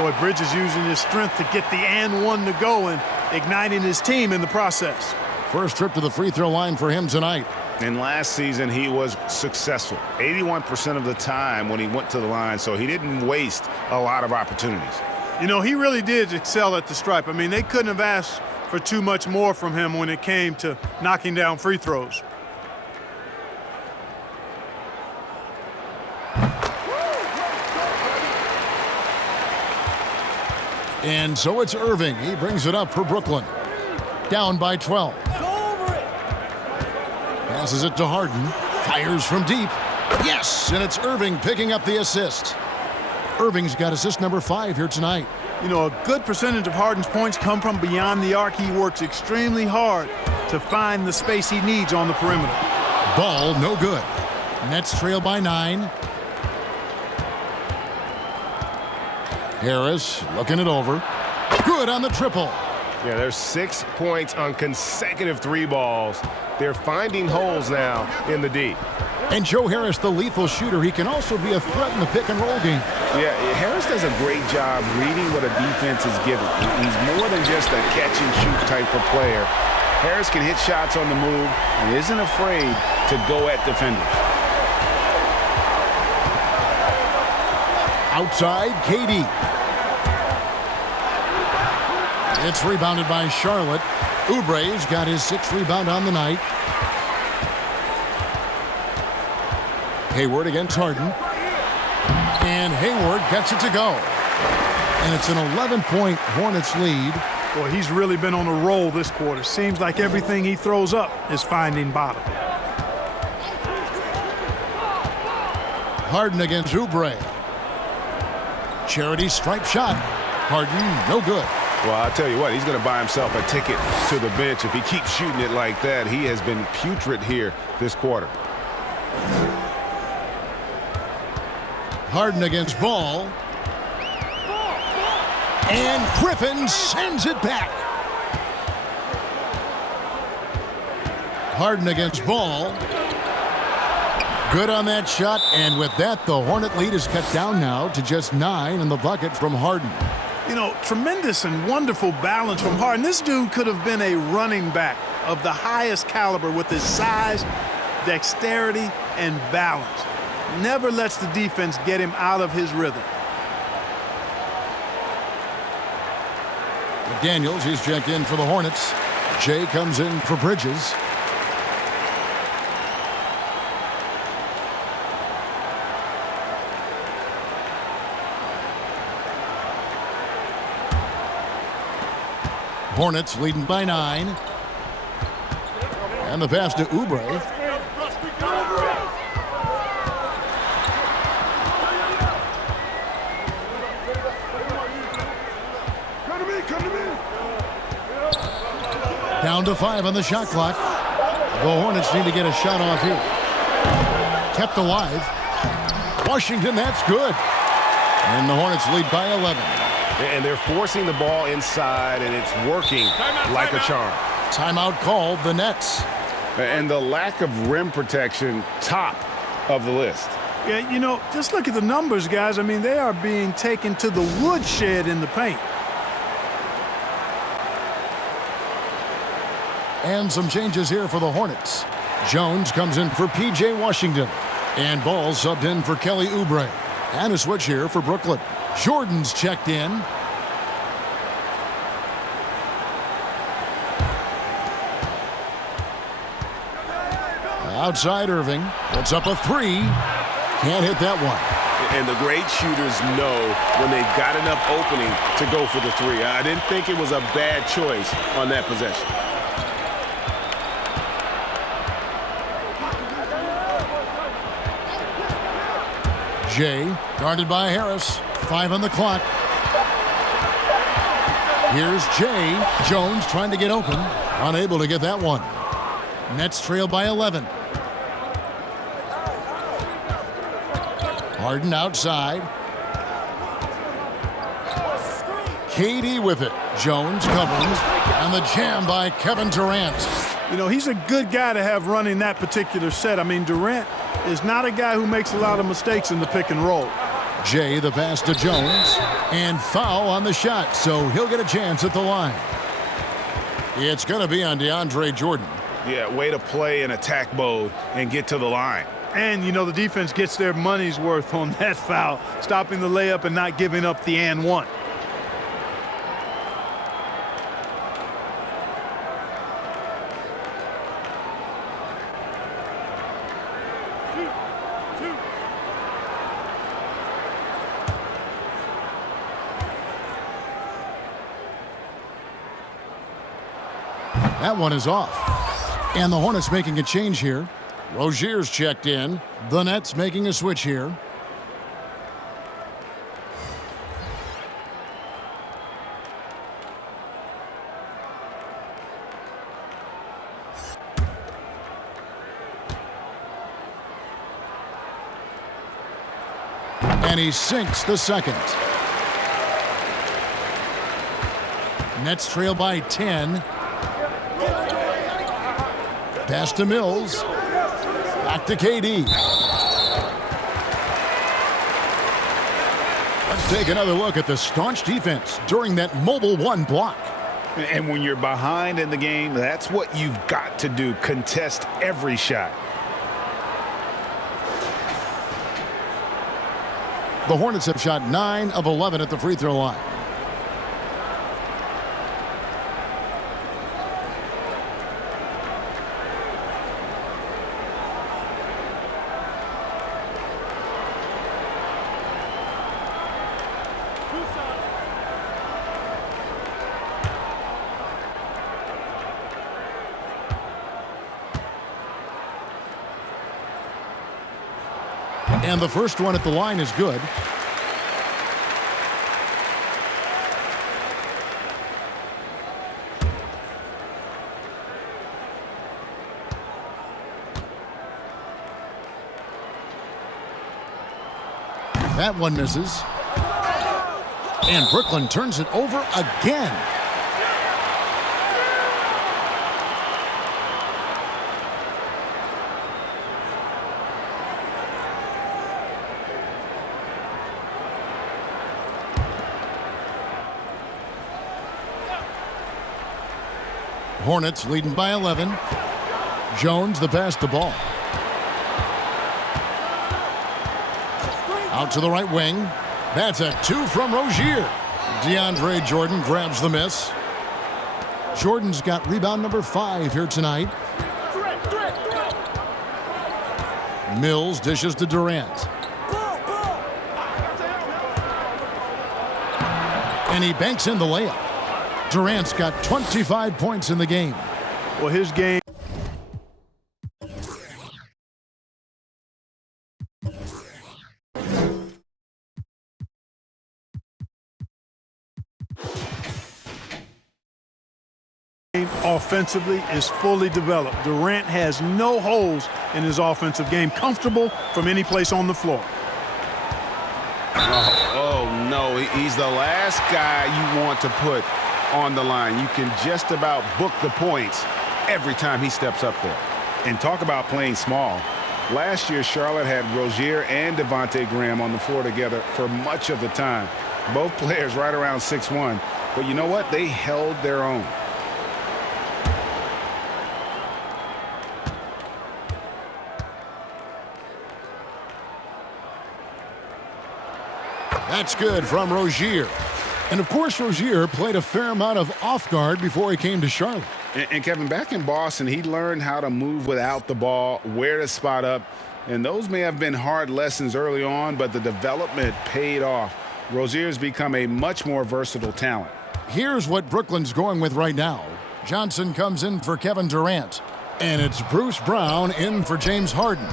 Boy, Bridges using his strength to get the and one to go and igniting his team in the process. First trip to the free throw line for him tonight. And last season, he was successful 81% of the time when he went to the line, so he didn't waste a lot of opportunities. You know, he really did excel at the stripe. I mean, they couldn't have asked for too much more from him when it came to knocking down free throws. And so it's Irving. He brings it up for Brooklyn. Down by 12. Passes it to Harden. Fires from deep. Yes, and it's Irving picking up the assist. Irving's got assist number 5 here tonight. You know, a good percentage of Harden's points come from beyond the arc. He works extremely hard to find the space he needs on the perimeter. Ball no good. Nets trail by 9. Harris looking it over. Good on the triple. Yeah, there's 6 points on consecutive 3 balls. They're finding holes now in the D. And Joe Harris, the lethal shooter, he can also be a threat in the pick-and-roll game. Yeah, Harris does a great job reading what a defense is giving. He's more than just a catch-and-shoot type of player. Harris can hit shots on the move and isn't afraid to go at defenders. Outside, KD. It's rebounded by Charlotte. Oubre's got his 6th rebound on the night. Hayward against Harden. And Hayward gets it to go. And it's an 11-point Hornets lead. Boy, he's really been on a roll this quarter. Seems like everything he throws up is finding bottom. Harden against Oubre. Charity stripe shot. Harden, no good. Well, I'll tell you what, he's going to buy himself a ticket to the bench. If he keeps shooting it like that, he has been putrid here this quarter. Harden against Ball. And Griffin sends it back. Harden against Ball. Good on that shot, and with that, the Hornet lead is cut down now to just 9 in the bucket from Harden. You know, tremendous and wonderful balance from Harden. This dude could have been a running back of the highest caliber with his size, dexterity, and balance. Never lets the defense get him out of his rhythm. Daniels, he's checked in for the Hornets. Jay comes in for Bridges. Hornets leading by 9. And the pass to Oubre. Down to 5 on the shot clock. The Hornets need to get a shot off here. Kept alive. Washington, that's good. And the Hornets lead by 11. And they're forcing the ball inside, and it's working like a charm. Timeout called, the Nets. And the lack of rim protection, top of the list. Yeah, you know, just look at the numbers, guys. I mean, they are being taken to the woodshed in the paint. And some changes here for the Hornets. Jones comes in for P.J. Washington. And Ball subbed in for Kelly Oubre. And a switch here for Brooklyn. Jordan's checked in. Outside Irving. Puts up a 3. Can't hit that one. And the great shooters know when they've got enough opening to go for the 3. I didn't think it was a bad choice on that possession. Jay, guarded by Harris. 5 on the clock. Here's Jay. Jones trying to get open. Unable to get that one. Nets trail by 11. Harden outside. KD with it. Jones covering. And the jam by Kevin Durant. You know, he's a good guy to have running that particular set. I mean, Durant is not a guy who makes a lot of mistakes in the pick and roll. Jay, the pass to Jones. And foul on the shot, so he'll get a chance at the line. It's going to be on DeAndre Jordan. Yeah, way to play in attack mode and get to the line. And, you know, the defense gets their money's worth on that foul, stopping the layup and not giving up the and one. That one is off. And the Hornets making a change here. Rozier's checked in. The Nets making a switch here. And he sinks the second. Nets trail by 10. Pass to Mills. Back to KD. Let's take another look at the staunch defense during that mobile one block. And when you're behind in the game, that's what you've got to do. Contest every shot. The Hornets have shot 9 of 11 at the free throw line. And the first one at the line is good. That one misses. And Brooklyn turns it over again. Hornets leading by 11. Jones the pass to Ball. Out to the right wing. That's a 2 from Rozier. DeAndre Jordan grabs the miss. Jordan's got rebound number 5 here tonight. Mills dishes to Durant. And he banks in the layup. Durant's got 25 points in the game. Well, his game. Offensively is fully developed. Durant has no holes in his offensive game. Comfortable from any place on the floor. Oh no, he's the last guy you want to put on the line. You can just about book the points every time he steps up there. And talk about playing small. Last year, Charlotte had Rozier and Devontae Graham on the floor together for much of the time. Both players right around 6'1". But you know what? They held their own. That's good from Rozier. And of course, Rozier played a fair amount of off guard before he came to Charlotte. And Kevin, back in Boston, he learned how to move without the ball, where to spot up. And those may have been hard lessons early on, but the development paid off. Rozier's become a much more versatile talent. Here's what Brooklyn's going with right now. Johnson comes in for Kevin Durant. And it's Bruce Brown in for James Harden.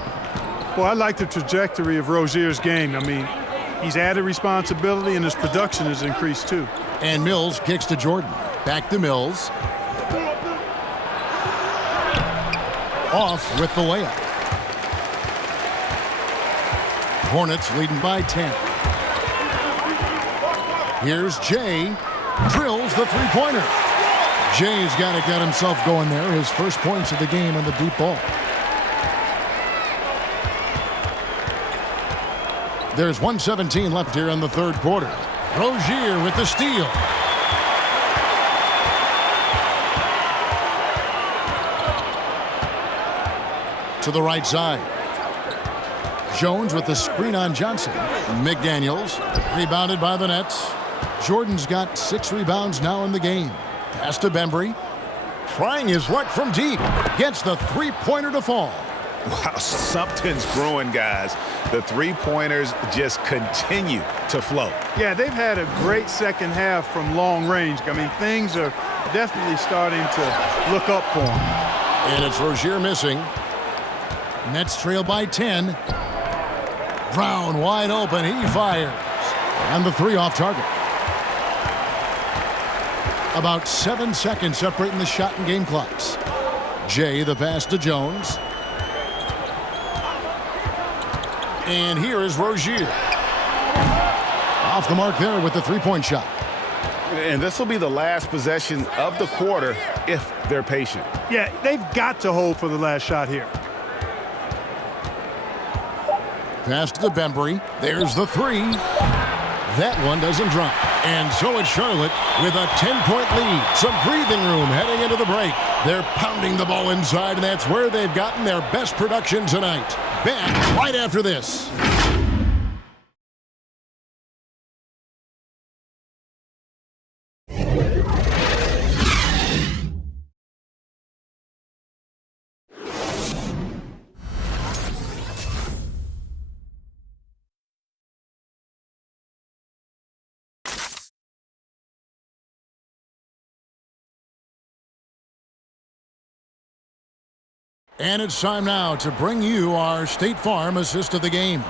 Well, I like the trajectory of Rozier's game. I mean, he's added responsibility and his production has increased too. And Mills kicks to Jordan. Back to Mills. Off with the layup. Hornets leading by 10. Here's Jay. Drills the three-pointer. Jay's got to get himself going there. His first points of the game on the deep ball. There's 1:17 left here in the third quarter. Rozier with the steal. To the right side. Jones with the screen on Johnson. McDaniels rebounded by the Nets. Jordan's got 6 rebounds now in the game. Pass to Bembry. Trying his luck from deep. Gets the three-pointer to fall. Wow, something's brewing, guys. The three-pointers just continue to flow. Yeah, they've had a great second half from long range. I mean, things are definitely starting to look up for them. And it's Rozier missing. Nets trail by 10. Brown wide open. He fires. And the three off target. About 7 seconds separating the shot and game clocks. Jay, the pass to Jones. And here is Rozier. Off the mark there with the three-point shot. And this will be the last possession of the quarter if they're patient. Yeah, they've got to hold for the last shot here. Pass to Bembry. There's the three. That one doesn't drop. And so it's Charlotte with a 10-point lead. Some breathing room heading into the break. They're pounding the ball inside, and that's where they've gotten their best production tonight. Back right after this. And it's time now to bring you our State Farm assist of the game.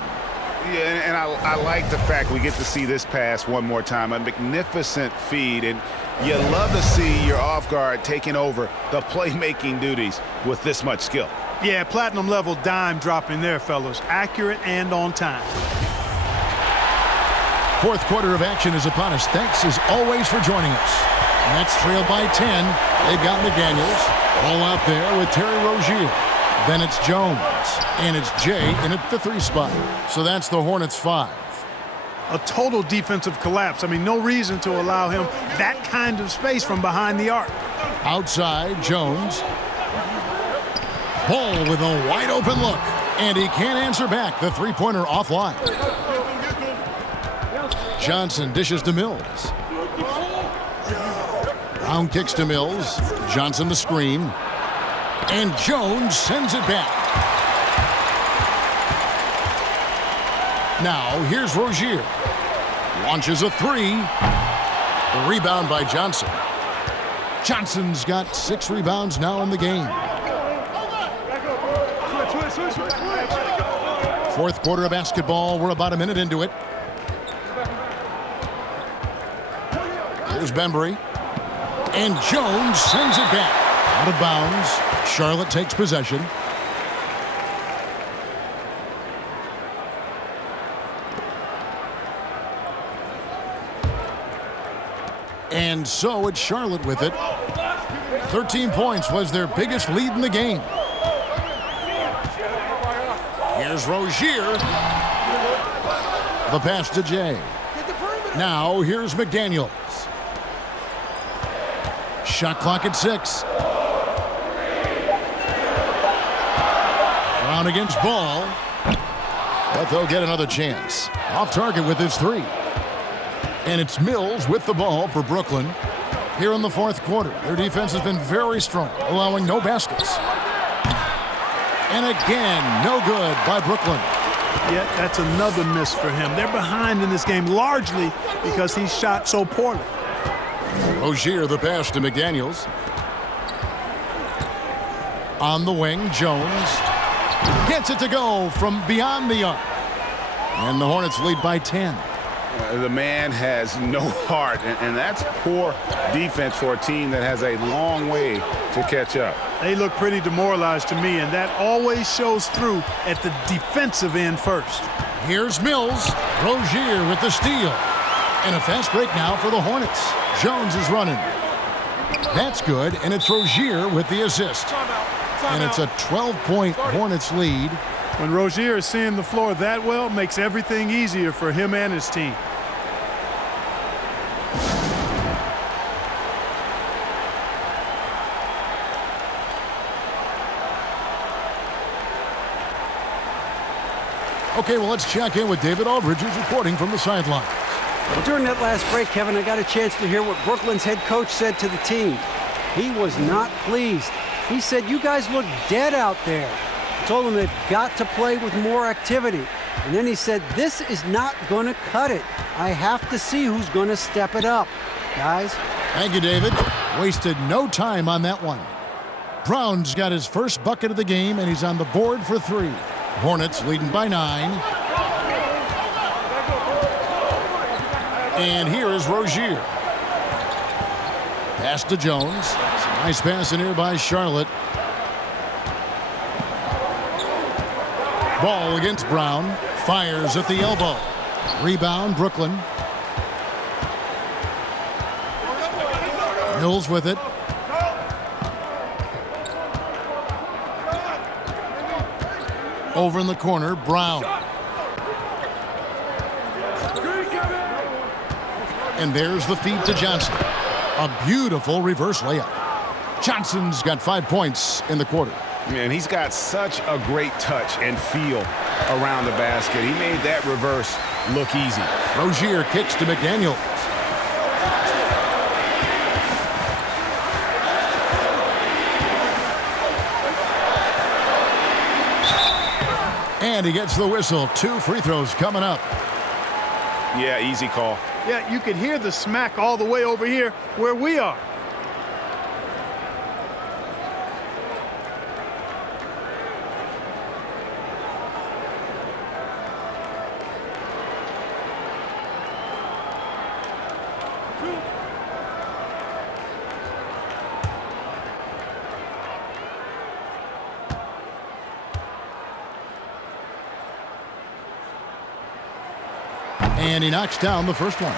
Yeah, and I like the fact we get to see this pass one more time. A magnificent feed, and you love to see your off guard taking over the playmaking duties with this much skill. Yeah, platinum level dime dropping there, fellas. Accurate and on time. Fourth quarter of action is upon us. Thanks as always for joining us. Nets trail by 10. They've got McDaniels. All out there with Terry Rozier. Then it's Jones. And it's Jay in at the three spot. So that's the Hornets 5. A total defensive collapse. I mean, no reason to allow him that kind of space from behind the arc. Outside, Jones. Ball with a wide open look. And he can't answer back. The three-pointer offline. Johnson dishes to Mills. Brown kicks to Mills. Johnson the screen. And Jones sends it back. Now here's Rozier. Launches a three. The rebound by Johnson. Johnson's got 6 rebounds now in the game. Fourth quarter of basketball. We're about a minute into it. Here's Bembry. And Jones sends it back. Out of bounds. Charlotte takes possession. And so it's Charlotte with it. 13 points was their biggest lead in the game. Here's Rozier. The pass to Jay. Now here's McDaniels. Shot clock at 6. Brown against Ball. But they'll get another chance. Off target with his three. And it's Mills with the ball for Brooklyn. Here in the fourth quarter, their defense has been very strong, allowing no baskets. And again, no good by Brooklyn. Yeah, that's another miss for him. They're behind in this game largely because he shot so poorly. Rozier the pass to McDaniels. On the wing, Jones gets it to go from beyond the arc. And the Hornets lead by 10. The man has no heart, and that's poor defense for a team that has a long way to catch up. They look pretty demoralized to me, and that always shows through at the defensive end first. Here's Mills. Rozier with the steal. And a fast break now for the Hornets. Jones is running. That's good, and it's Rozier with the assist. And it's a 12-point Hornets lead. When Rozier is seeing the floor that well, makes everything easier for him and his team. Okay, well, let's check in with David Aldridge, who's reporting from the sideline. Well, during that last break, Kevin, I got a chance to hear what Brooklyn's head coach said to the team. He was not pleased. He said, "You guys look dead out there." I told them they've got to play with more activity. And then he said, "This is not going to cut it. I have to see who's going to step it up, guys." Thank you, David. Wasted no time on that one. Brown's got his first bucket of the game, and he's on the board for 3. Hornets leading by 9. And here is Rozier. Pass to Jones. Nice pass in here by Charlotte. Ball against Brown. Fires at the elbow. Rebound, Brooklyn. Mills with it. Over in the corner, Brown. And there's the feed to Johnson. A beautiful reverse layup. Johnson's got 5 points in the quarter. Man, he's got such a great touch and feel around the basket. He made that reverse look easy. Rozier kicks to McDaniels. And he gets the whistle. 2 free throws coming up. Yeah, easy call. Yeah, you could hear the smack all the way over here where we are. And he knocks down the first one.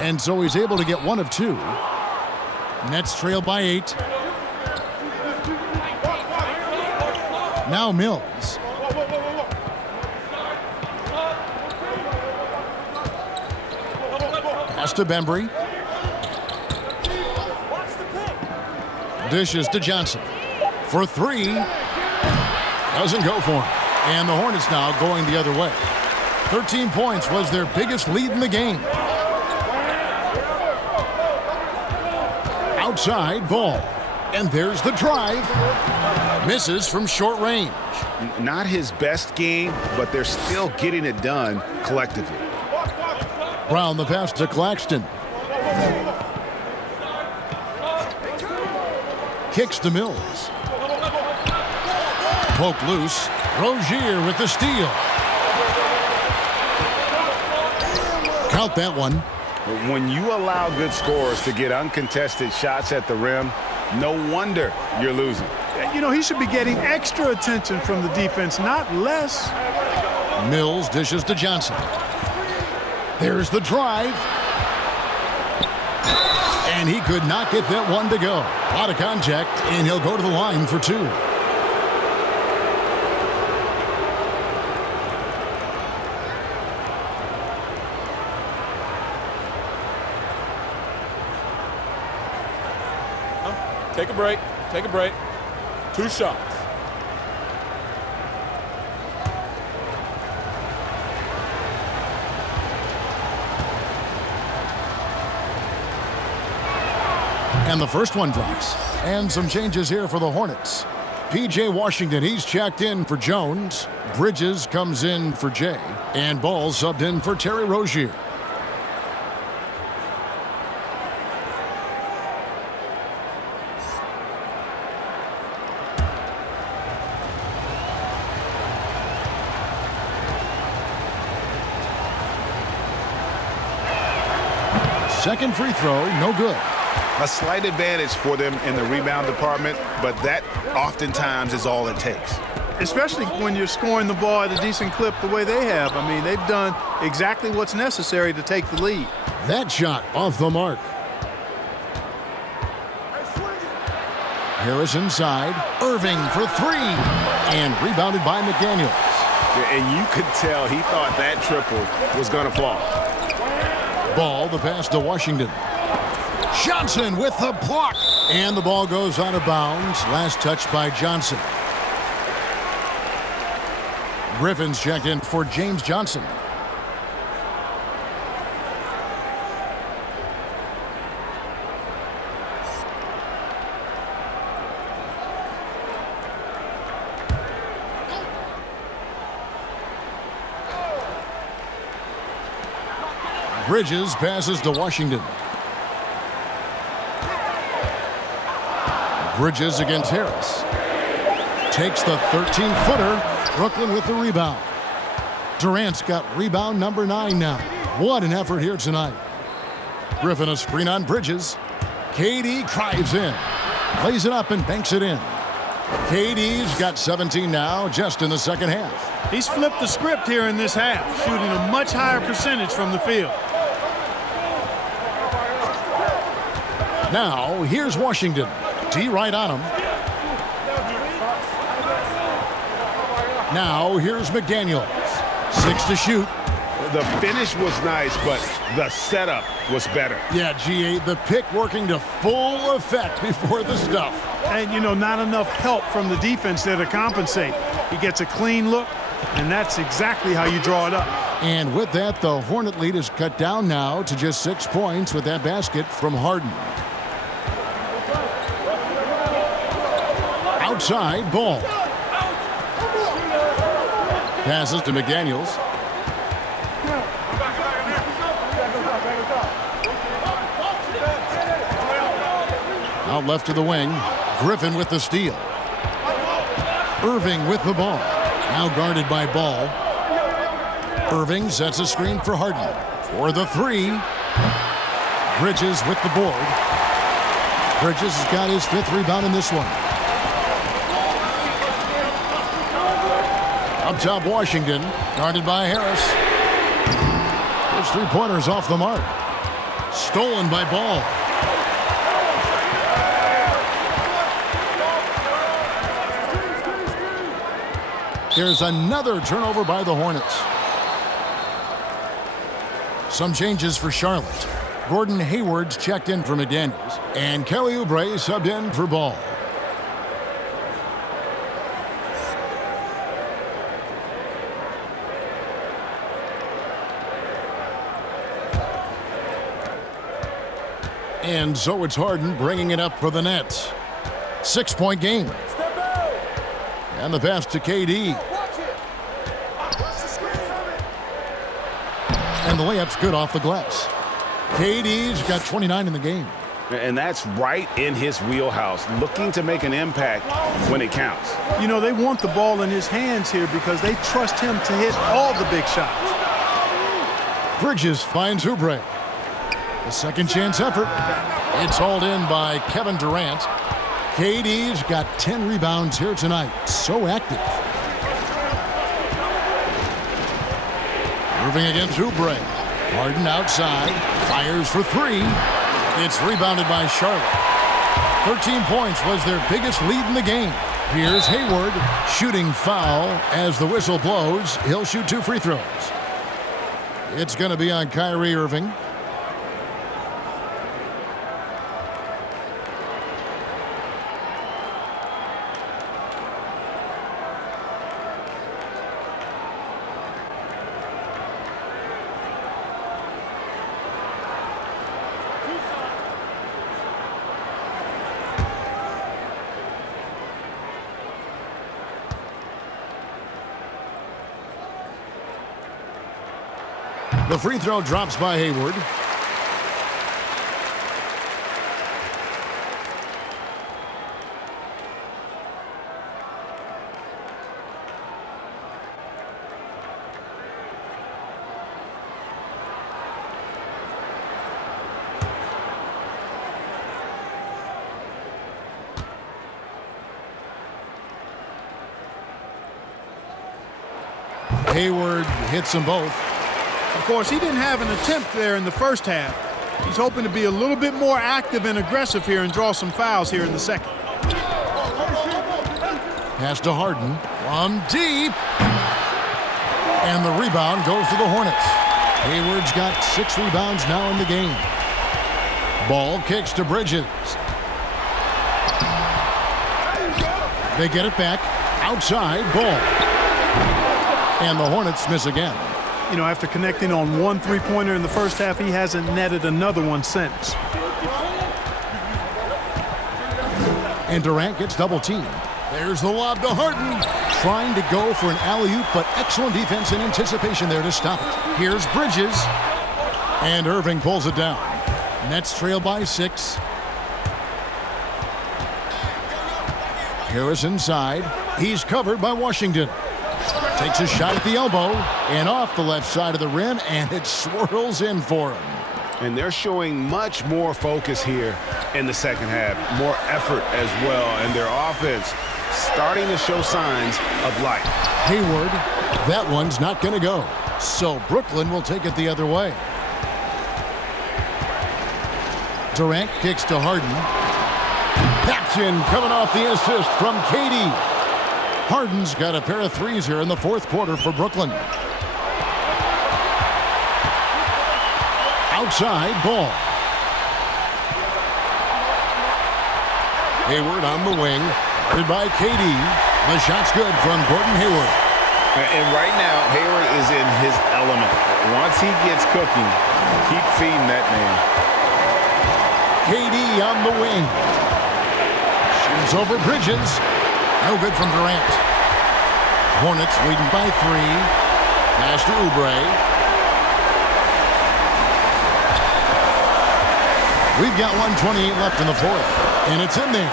And so he's able to get 1 of 2. Nets trail by 8. Now Mills. Pass to Bembry. Dishes to Johnson. For 3. Doesn't go for him. And the Hornets now going the other way. 13 points was their biggest lead in the game. Outside ball. And there's the drive. Misses from short range. Not his best game, but they're still getting it done collectively. Brown the pass to Claxton. Kicks to Mills. Poke loose. Rozier with the steal. Count that one. When you allow good scorers to get uncontested shots at the rim, no wonder you're losing. You know, he should be getting extra attention from the defense, not less. Mills dishes to Johnson. There's the drive. And he could not get that one to go. A lot of contact, and he'll go to the line for 2. Take a break. Take a break. 2 shots. And the first one drops. And some changes here for the Hornets. P.J. Washington, he's checked in for Jones. Bridges comes in for Jay. And Ball subbed in for Terry Rozier. Second free throw, no good. A slight advantage for them in the rebound department, but that oftentimes is all it takes. Especially when you're scoring the ball at a decent clip the way they have. I mean, they've done exactly what's necessary to take the lead. That shot off the mark. Harris inside. Irving for 3. And rebounded by McDaniels. Yeah, and you could tell he thought that triple was going to fall. Ball, the pass to Washington. Johnson with the block. And the ball goes out of bounds. Last touch by Johnson. Griffin's checked in for James Johnson. Bridges passes to Washington. Bridges against Harris. Takes the 13-footer. Brooklyn with the rebound. Durant's got rebound number 9 now. What an effort here tonight. Griffin a screen on Bridges. KD drives in. Lays it up and banks it in. KD's got 17 now just in the second half. He's flipped the script here in this half, shooting a much higher percentage from the field. Now, here's Washington. D right on him. Now, here's McDaniels. 6 to shoot. The finish was nice, but the setup was better. Yeah, G8, the pick working to full effect before the stuff. And, you know, not enough help from the defense there to compensate. He gets a clean look, and that's exactly how you draw it up. And with that, the Hornet lead is cut down now to just 6 points with that basket from Harden. Outside, Ball. Passes to McDaniels. Out left to the wing. Griffin with the steal. Irving with the ball. Now guarded by Ball. Irving sets a screen for Harden. For the 3. Bridges with the board. Bridges has got his 5th rebound in this one. Up top, Washington. Guarded by Harris. His 3-pointer's off the mark. Stolen by Ball. There's another turnover by the Hornets. Some changes for Charlotte. Gordon Hayward's checked in for McDaniels, and Kelly Oubre subbed in for Ball. And so it's Harden bringing it up for the Nets. 6-point game. And the pass to KD. And the layup's good off the glass. KD's got 29 in the game. And that's right in his wheelhouse, looking to make an impact when it counts. You know, they want the ball in his hands here because they trust him to hit all the big shots. Bridges finds Oubre. A second chance effort. It's hauled in by Kevin Durant. KD's got 10 rebounds here tonight. So active. Irving against Oubre. Harden outside. Fires for 3. It's rebounded by Charlotte. 13 points was their biggest lead in the game. Here's Hayward shooting foul as the whistle blows. He'll shoot 2 free throws. It's going to be on Kyrie Irving. The free throw drops by Hayward. Hayward hits them both. Of course, he didn't have an attempt there in the first half. He's hoping to be a little bit more active and aggressive here and draw some fouls here in the second. Pass to Harden from deep. And the rebound goes to the Hornets. Hayward's got 6 rebounds now in the game. Ball kicks to Bridges. They get it back. Outside, Ball. And the Hornets miss again. You know, after connecting on 1 3-pointer in the first half, he hasn't netted another one since. And Durant gets double-teamed. There's the lob to Harden. Trying to go for an alley-oop, but excellent defense and anticipation there to stop it. Here's Bridges. And Irving pulls it down. Nets trail by 6. Harris inside. He's covered by Washington. Takes a shot at the elbow and off the left side of the rim, and it swirls in for him. And they're showing much more focus here in the second half. More effort as well, and their offense starting to show signs of life. Hayward, that one's not going to go. So Brooklyn will take it the other way. Durant kicks to Harden. That's in, coming off the assist from KD. Harden's got a pair of threes here in the fourth quarter for Brooklyn. Outside ball. Hayward on the wing. Guarded by KD. The shot's good from Gordon Hayward. And right now, Hayward is in his element. Once he gets cooking, keep feeding that man. KD on the wing. Shoots over Bridges. No good from Durant. Hornets leading by 3. Pass to Oubre. We've got 1:28 left in the fourth, and it's in there.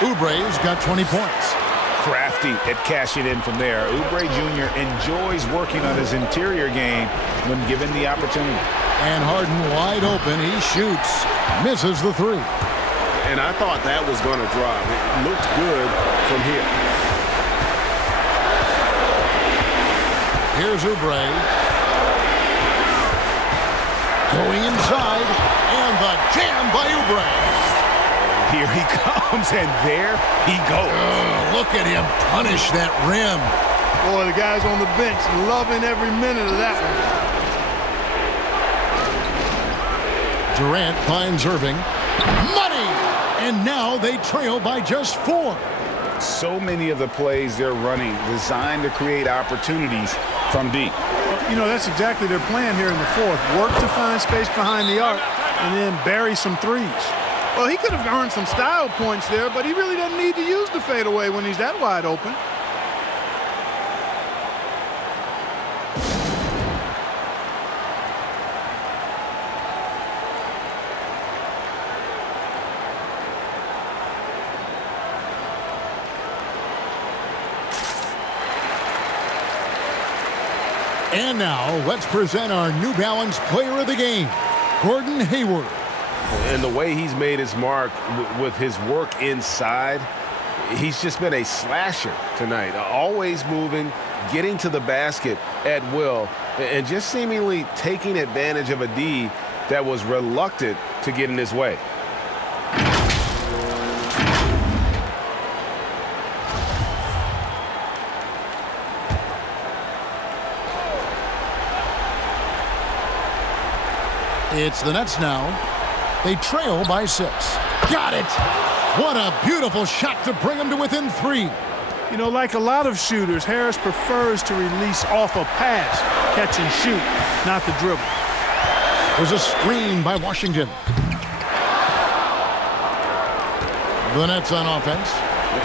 Oubre's got 20 points. Crafty at cashing in from there. Oubre Jr. enjoys working on his interior game when given the opportunity. And Harden wide open. He shoots. Misses the 3. And I thought that was going to drop. It looked good from here. Here's Oubre. Going inside. And the jam by Oubre. Here he comes, and there he goes. Look at him punish that rim. Boy, the guys on the bench loving every minute of that one. Durant finds Irving. Money! And now they trail by just 4. So many of the plays they're running designed to create opportunities from deep. You know, that's exactly their plan here in the fourth. Work to find space behind the arc and then bury some threes. Well, he could have earned some style points there, but he really doesn't need to use the fadeaway when he's that wide open. And now, let's present our New Balance Player of the Game, Gordon Hayward. And the way he's made his mark with his work inside, he's just been a slasher tonight. Always moving, getting to the basket at will, and just seemingly taking advantage of a D that was reluctant to get in his way. It's the Nets now. They trail by 6. Got it! What a beautiful shot to bring them to within 3. You know, like a lot of shooters, Harris prefers to release off a pass, catch and shoot, not the dribble. There's a screen by Washington. The Nets on offense.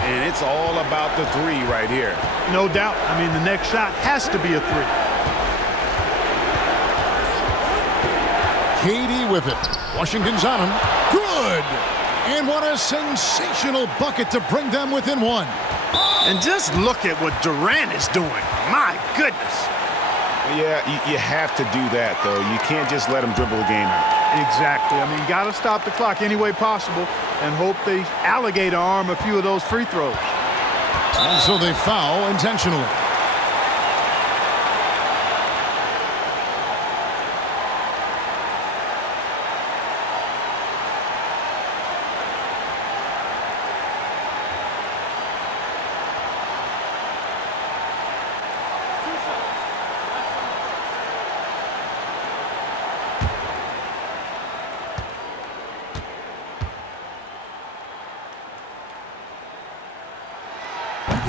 And it's all about the 3 right here. No doubt. I mean, the next shot has to be a 3. KD with it. Washington's on him. Good! And what a sensational bucket to bring them within 1. And just look at what Durant is doing. My goodness. Yeah, you have to do that, though. You can't just let him dribble the game out. Exactly. I mean, got to stop the clock any way possible and hope they alligator arm a few of those free throws. And so they foul intentionally.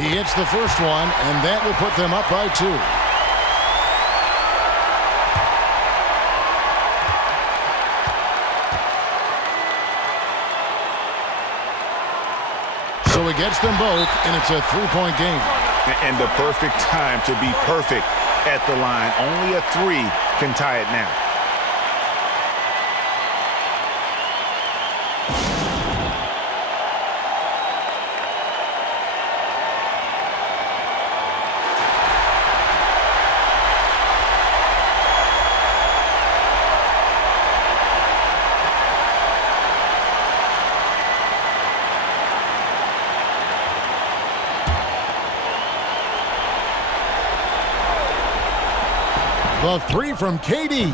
He hits the first one, and that will put them up by 2. So he gets them both, and it's a 3-point game. And the perfect time to be perfect at the line. Only a 3 can tie it now. The three from KD.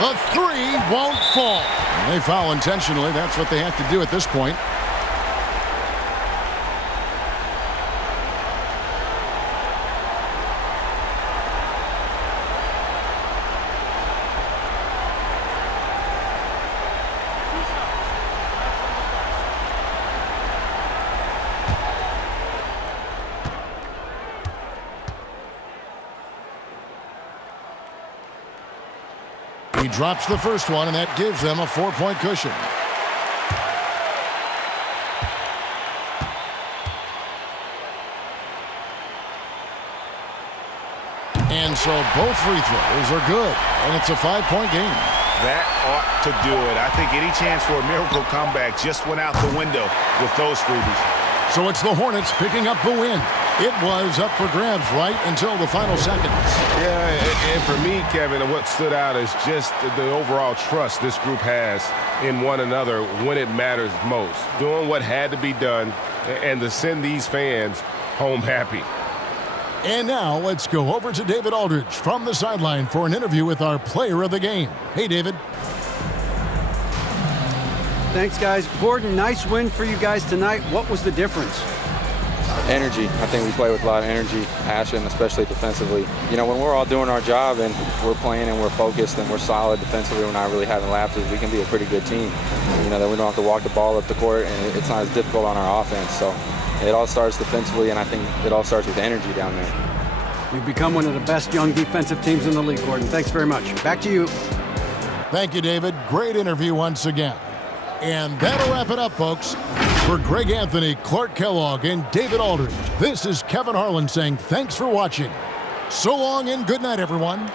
The three won't fall. They foul intentionally. That's what they have to do at this point. He drops the first one, and that gives them a 4-point cushion. And so both free throws are good, and it's a 5-point game. That ought to do it. I think any chance for a miracle comeback just went out the window with those freebies. So it's the Hornets picking up the win. It was up for grabs right until the final seconds. Yeah, and for me, Kevin, what stood out is just the overall trust this group has in one another when it matters most. Doing what had to be done and to send these fans home happy. And now let's go over to David Aldridge from the sideline for an interview with our player of the game. Hey, David. Thanks, guys. Gordon, nice win for you guys tonight. What was the difference? Energy. I think we play with a lot of energy, passion, especially defensively. You know, when we're all doing our job and we're playing and we're focused and we're solid defensively, we're not really having lapses, we can be a pretty good team. You know, that we don't have to walk the ball up the court, and it's not as difficult on our offense. So it all starts defensively, and I think it all starts with energy down there. You've become one of the best young defensive teams in the league, Gordon. Thanks very much. Back to you. Thank you, David. Great interview once again. And that'll wrap it up, folks. For Greg Anthony, Clark Kellogg, and David Aldridge, this is Kevin Harlan saying thanks for watching. So long and good night, everyone.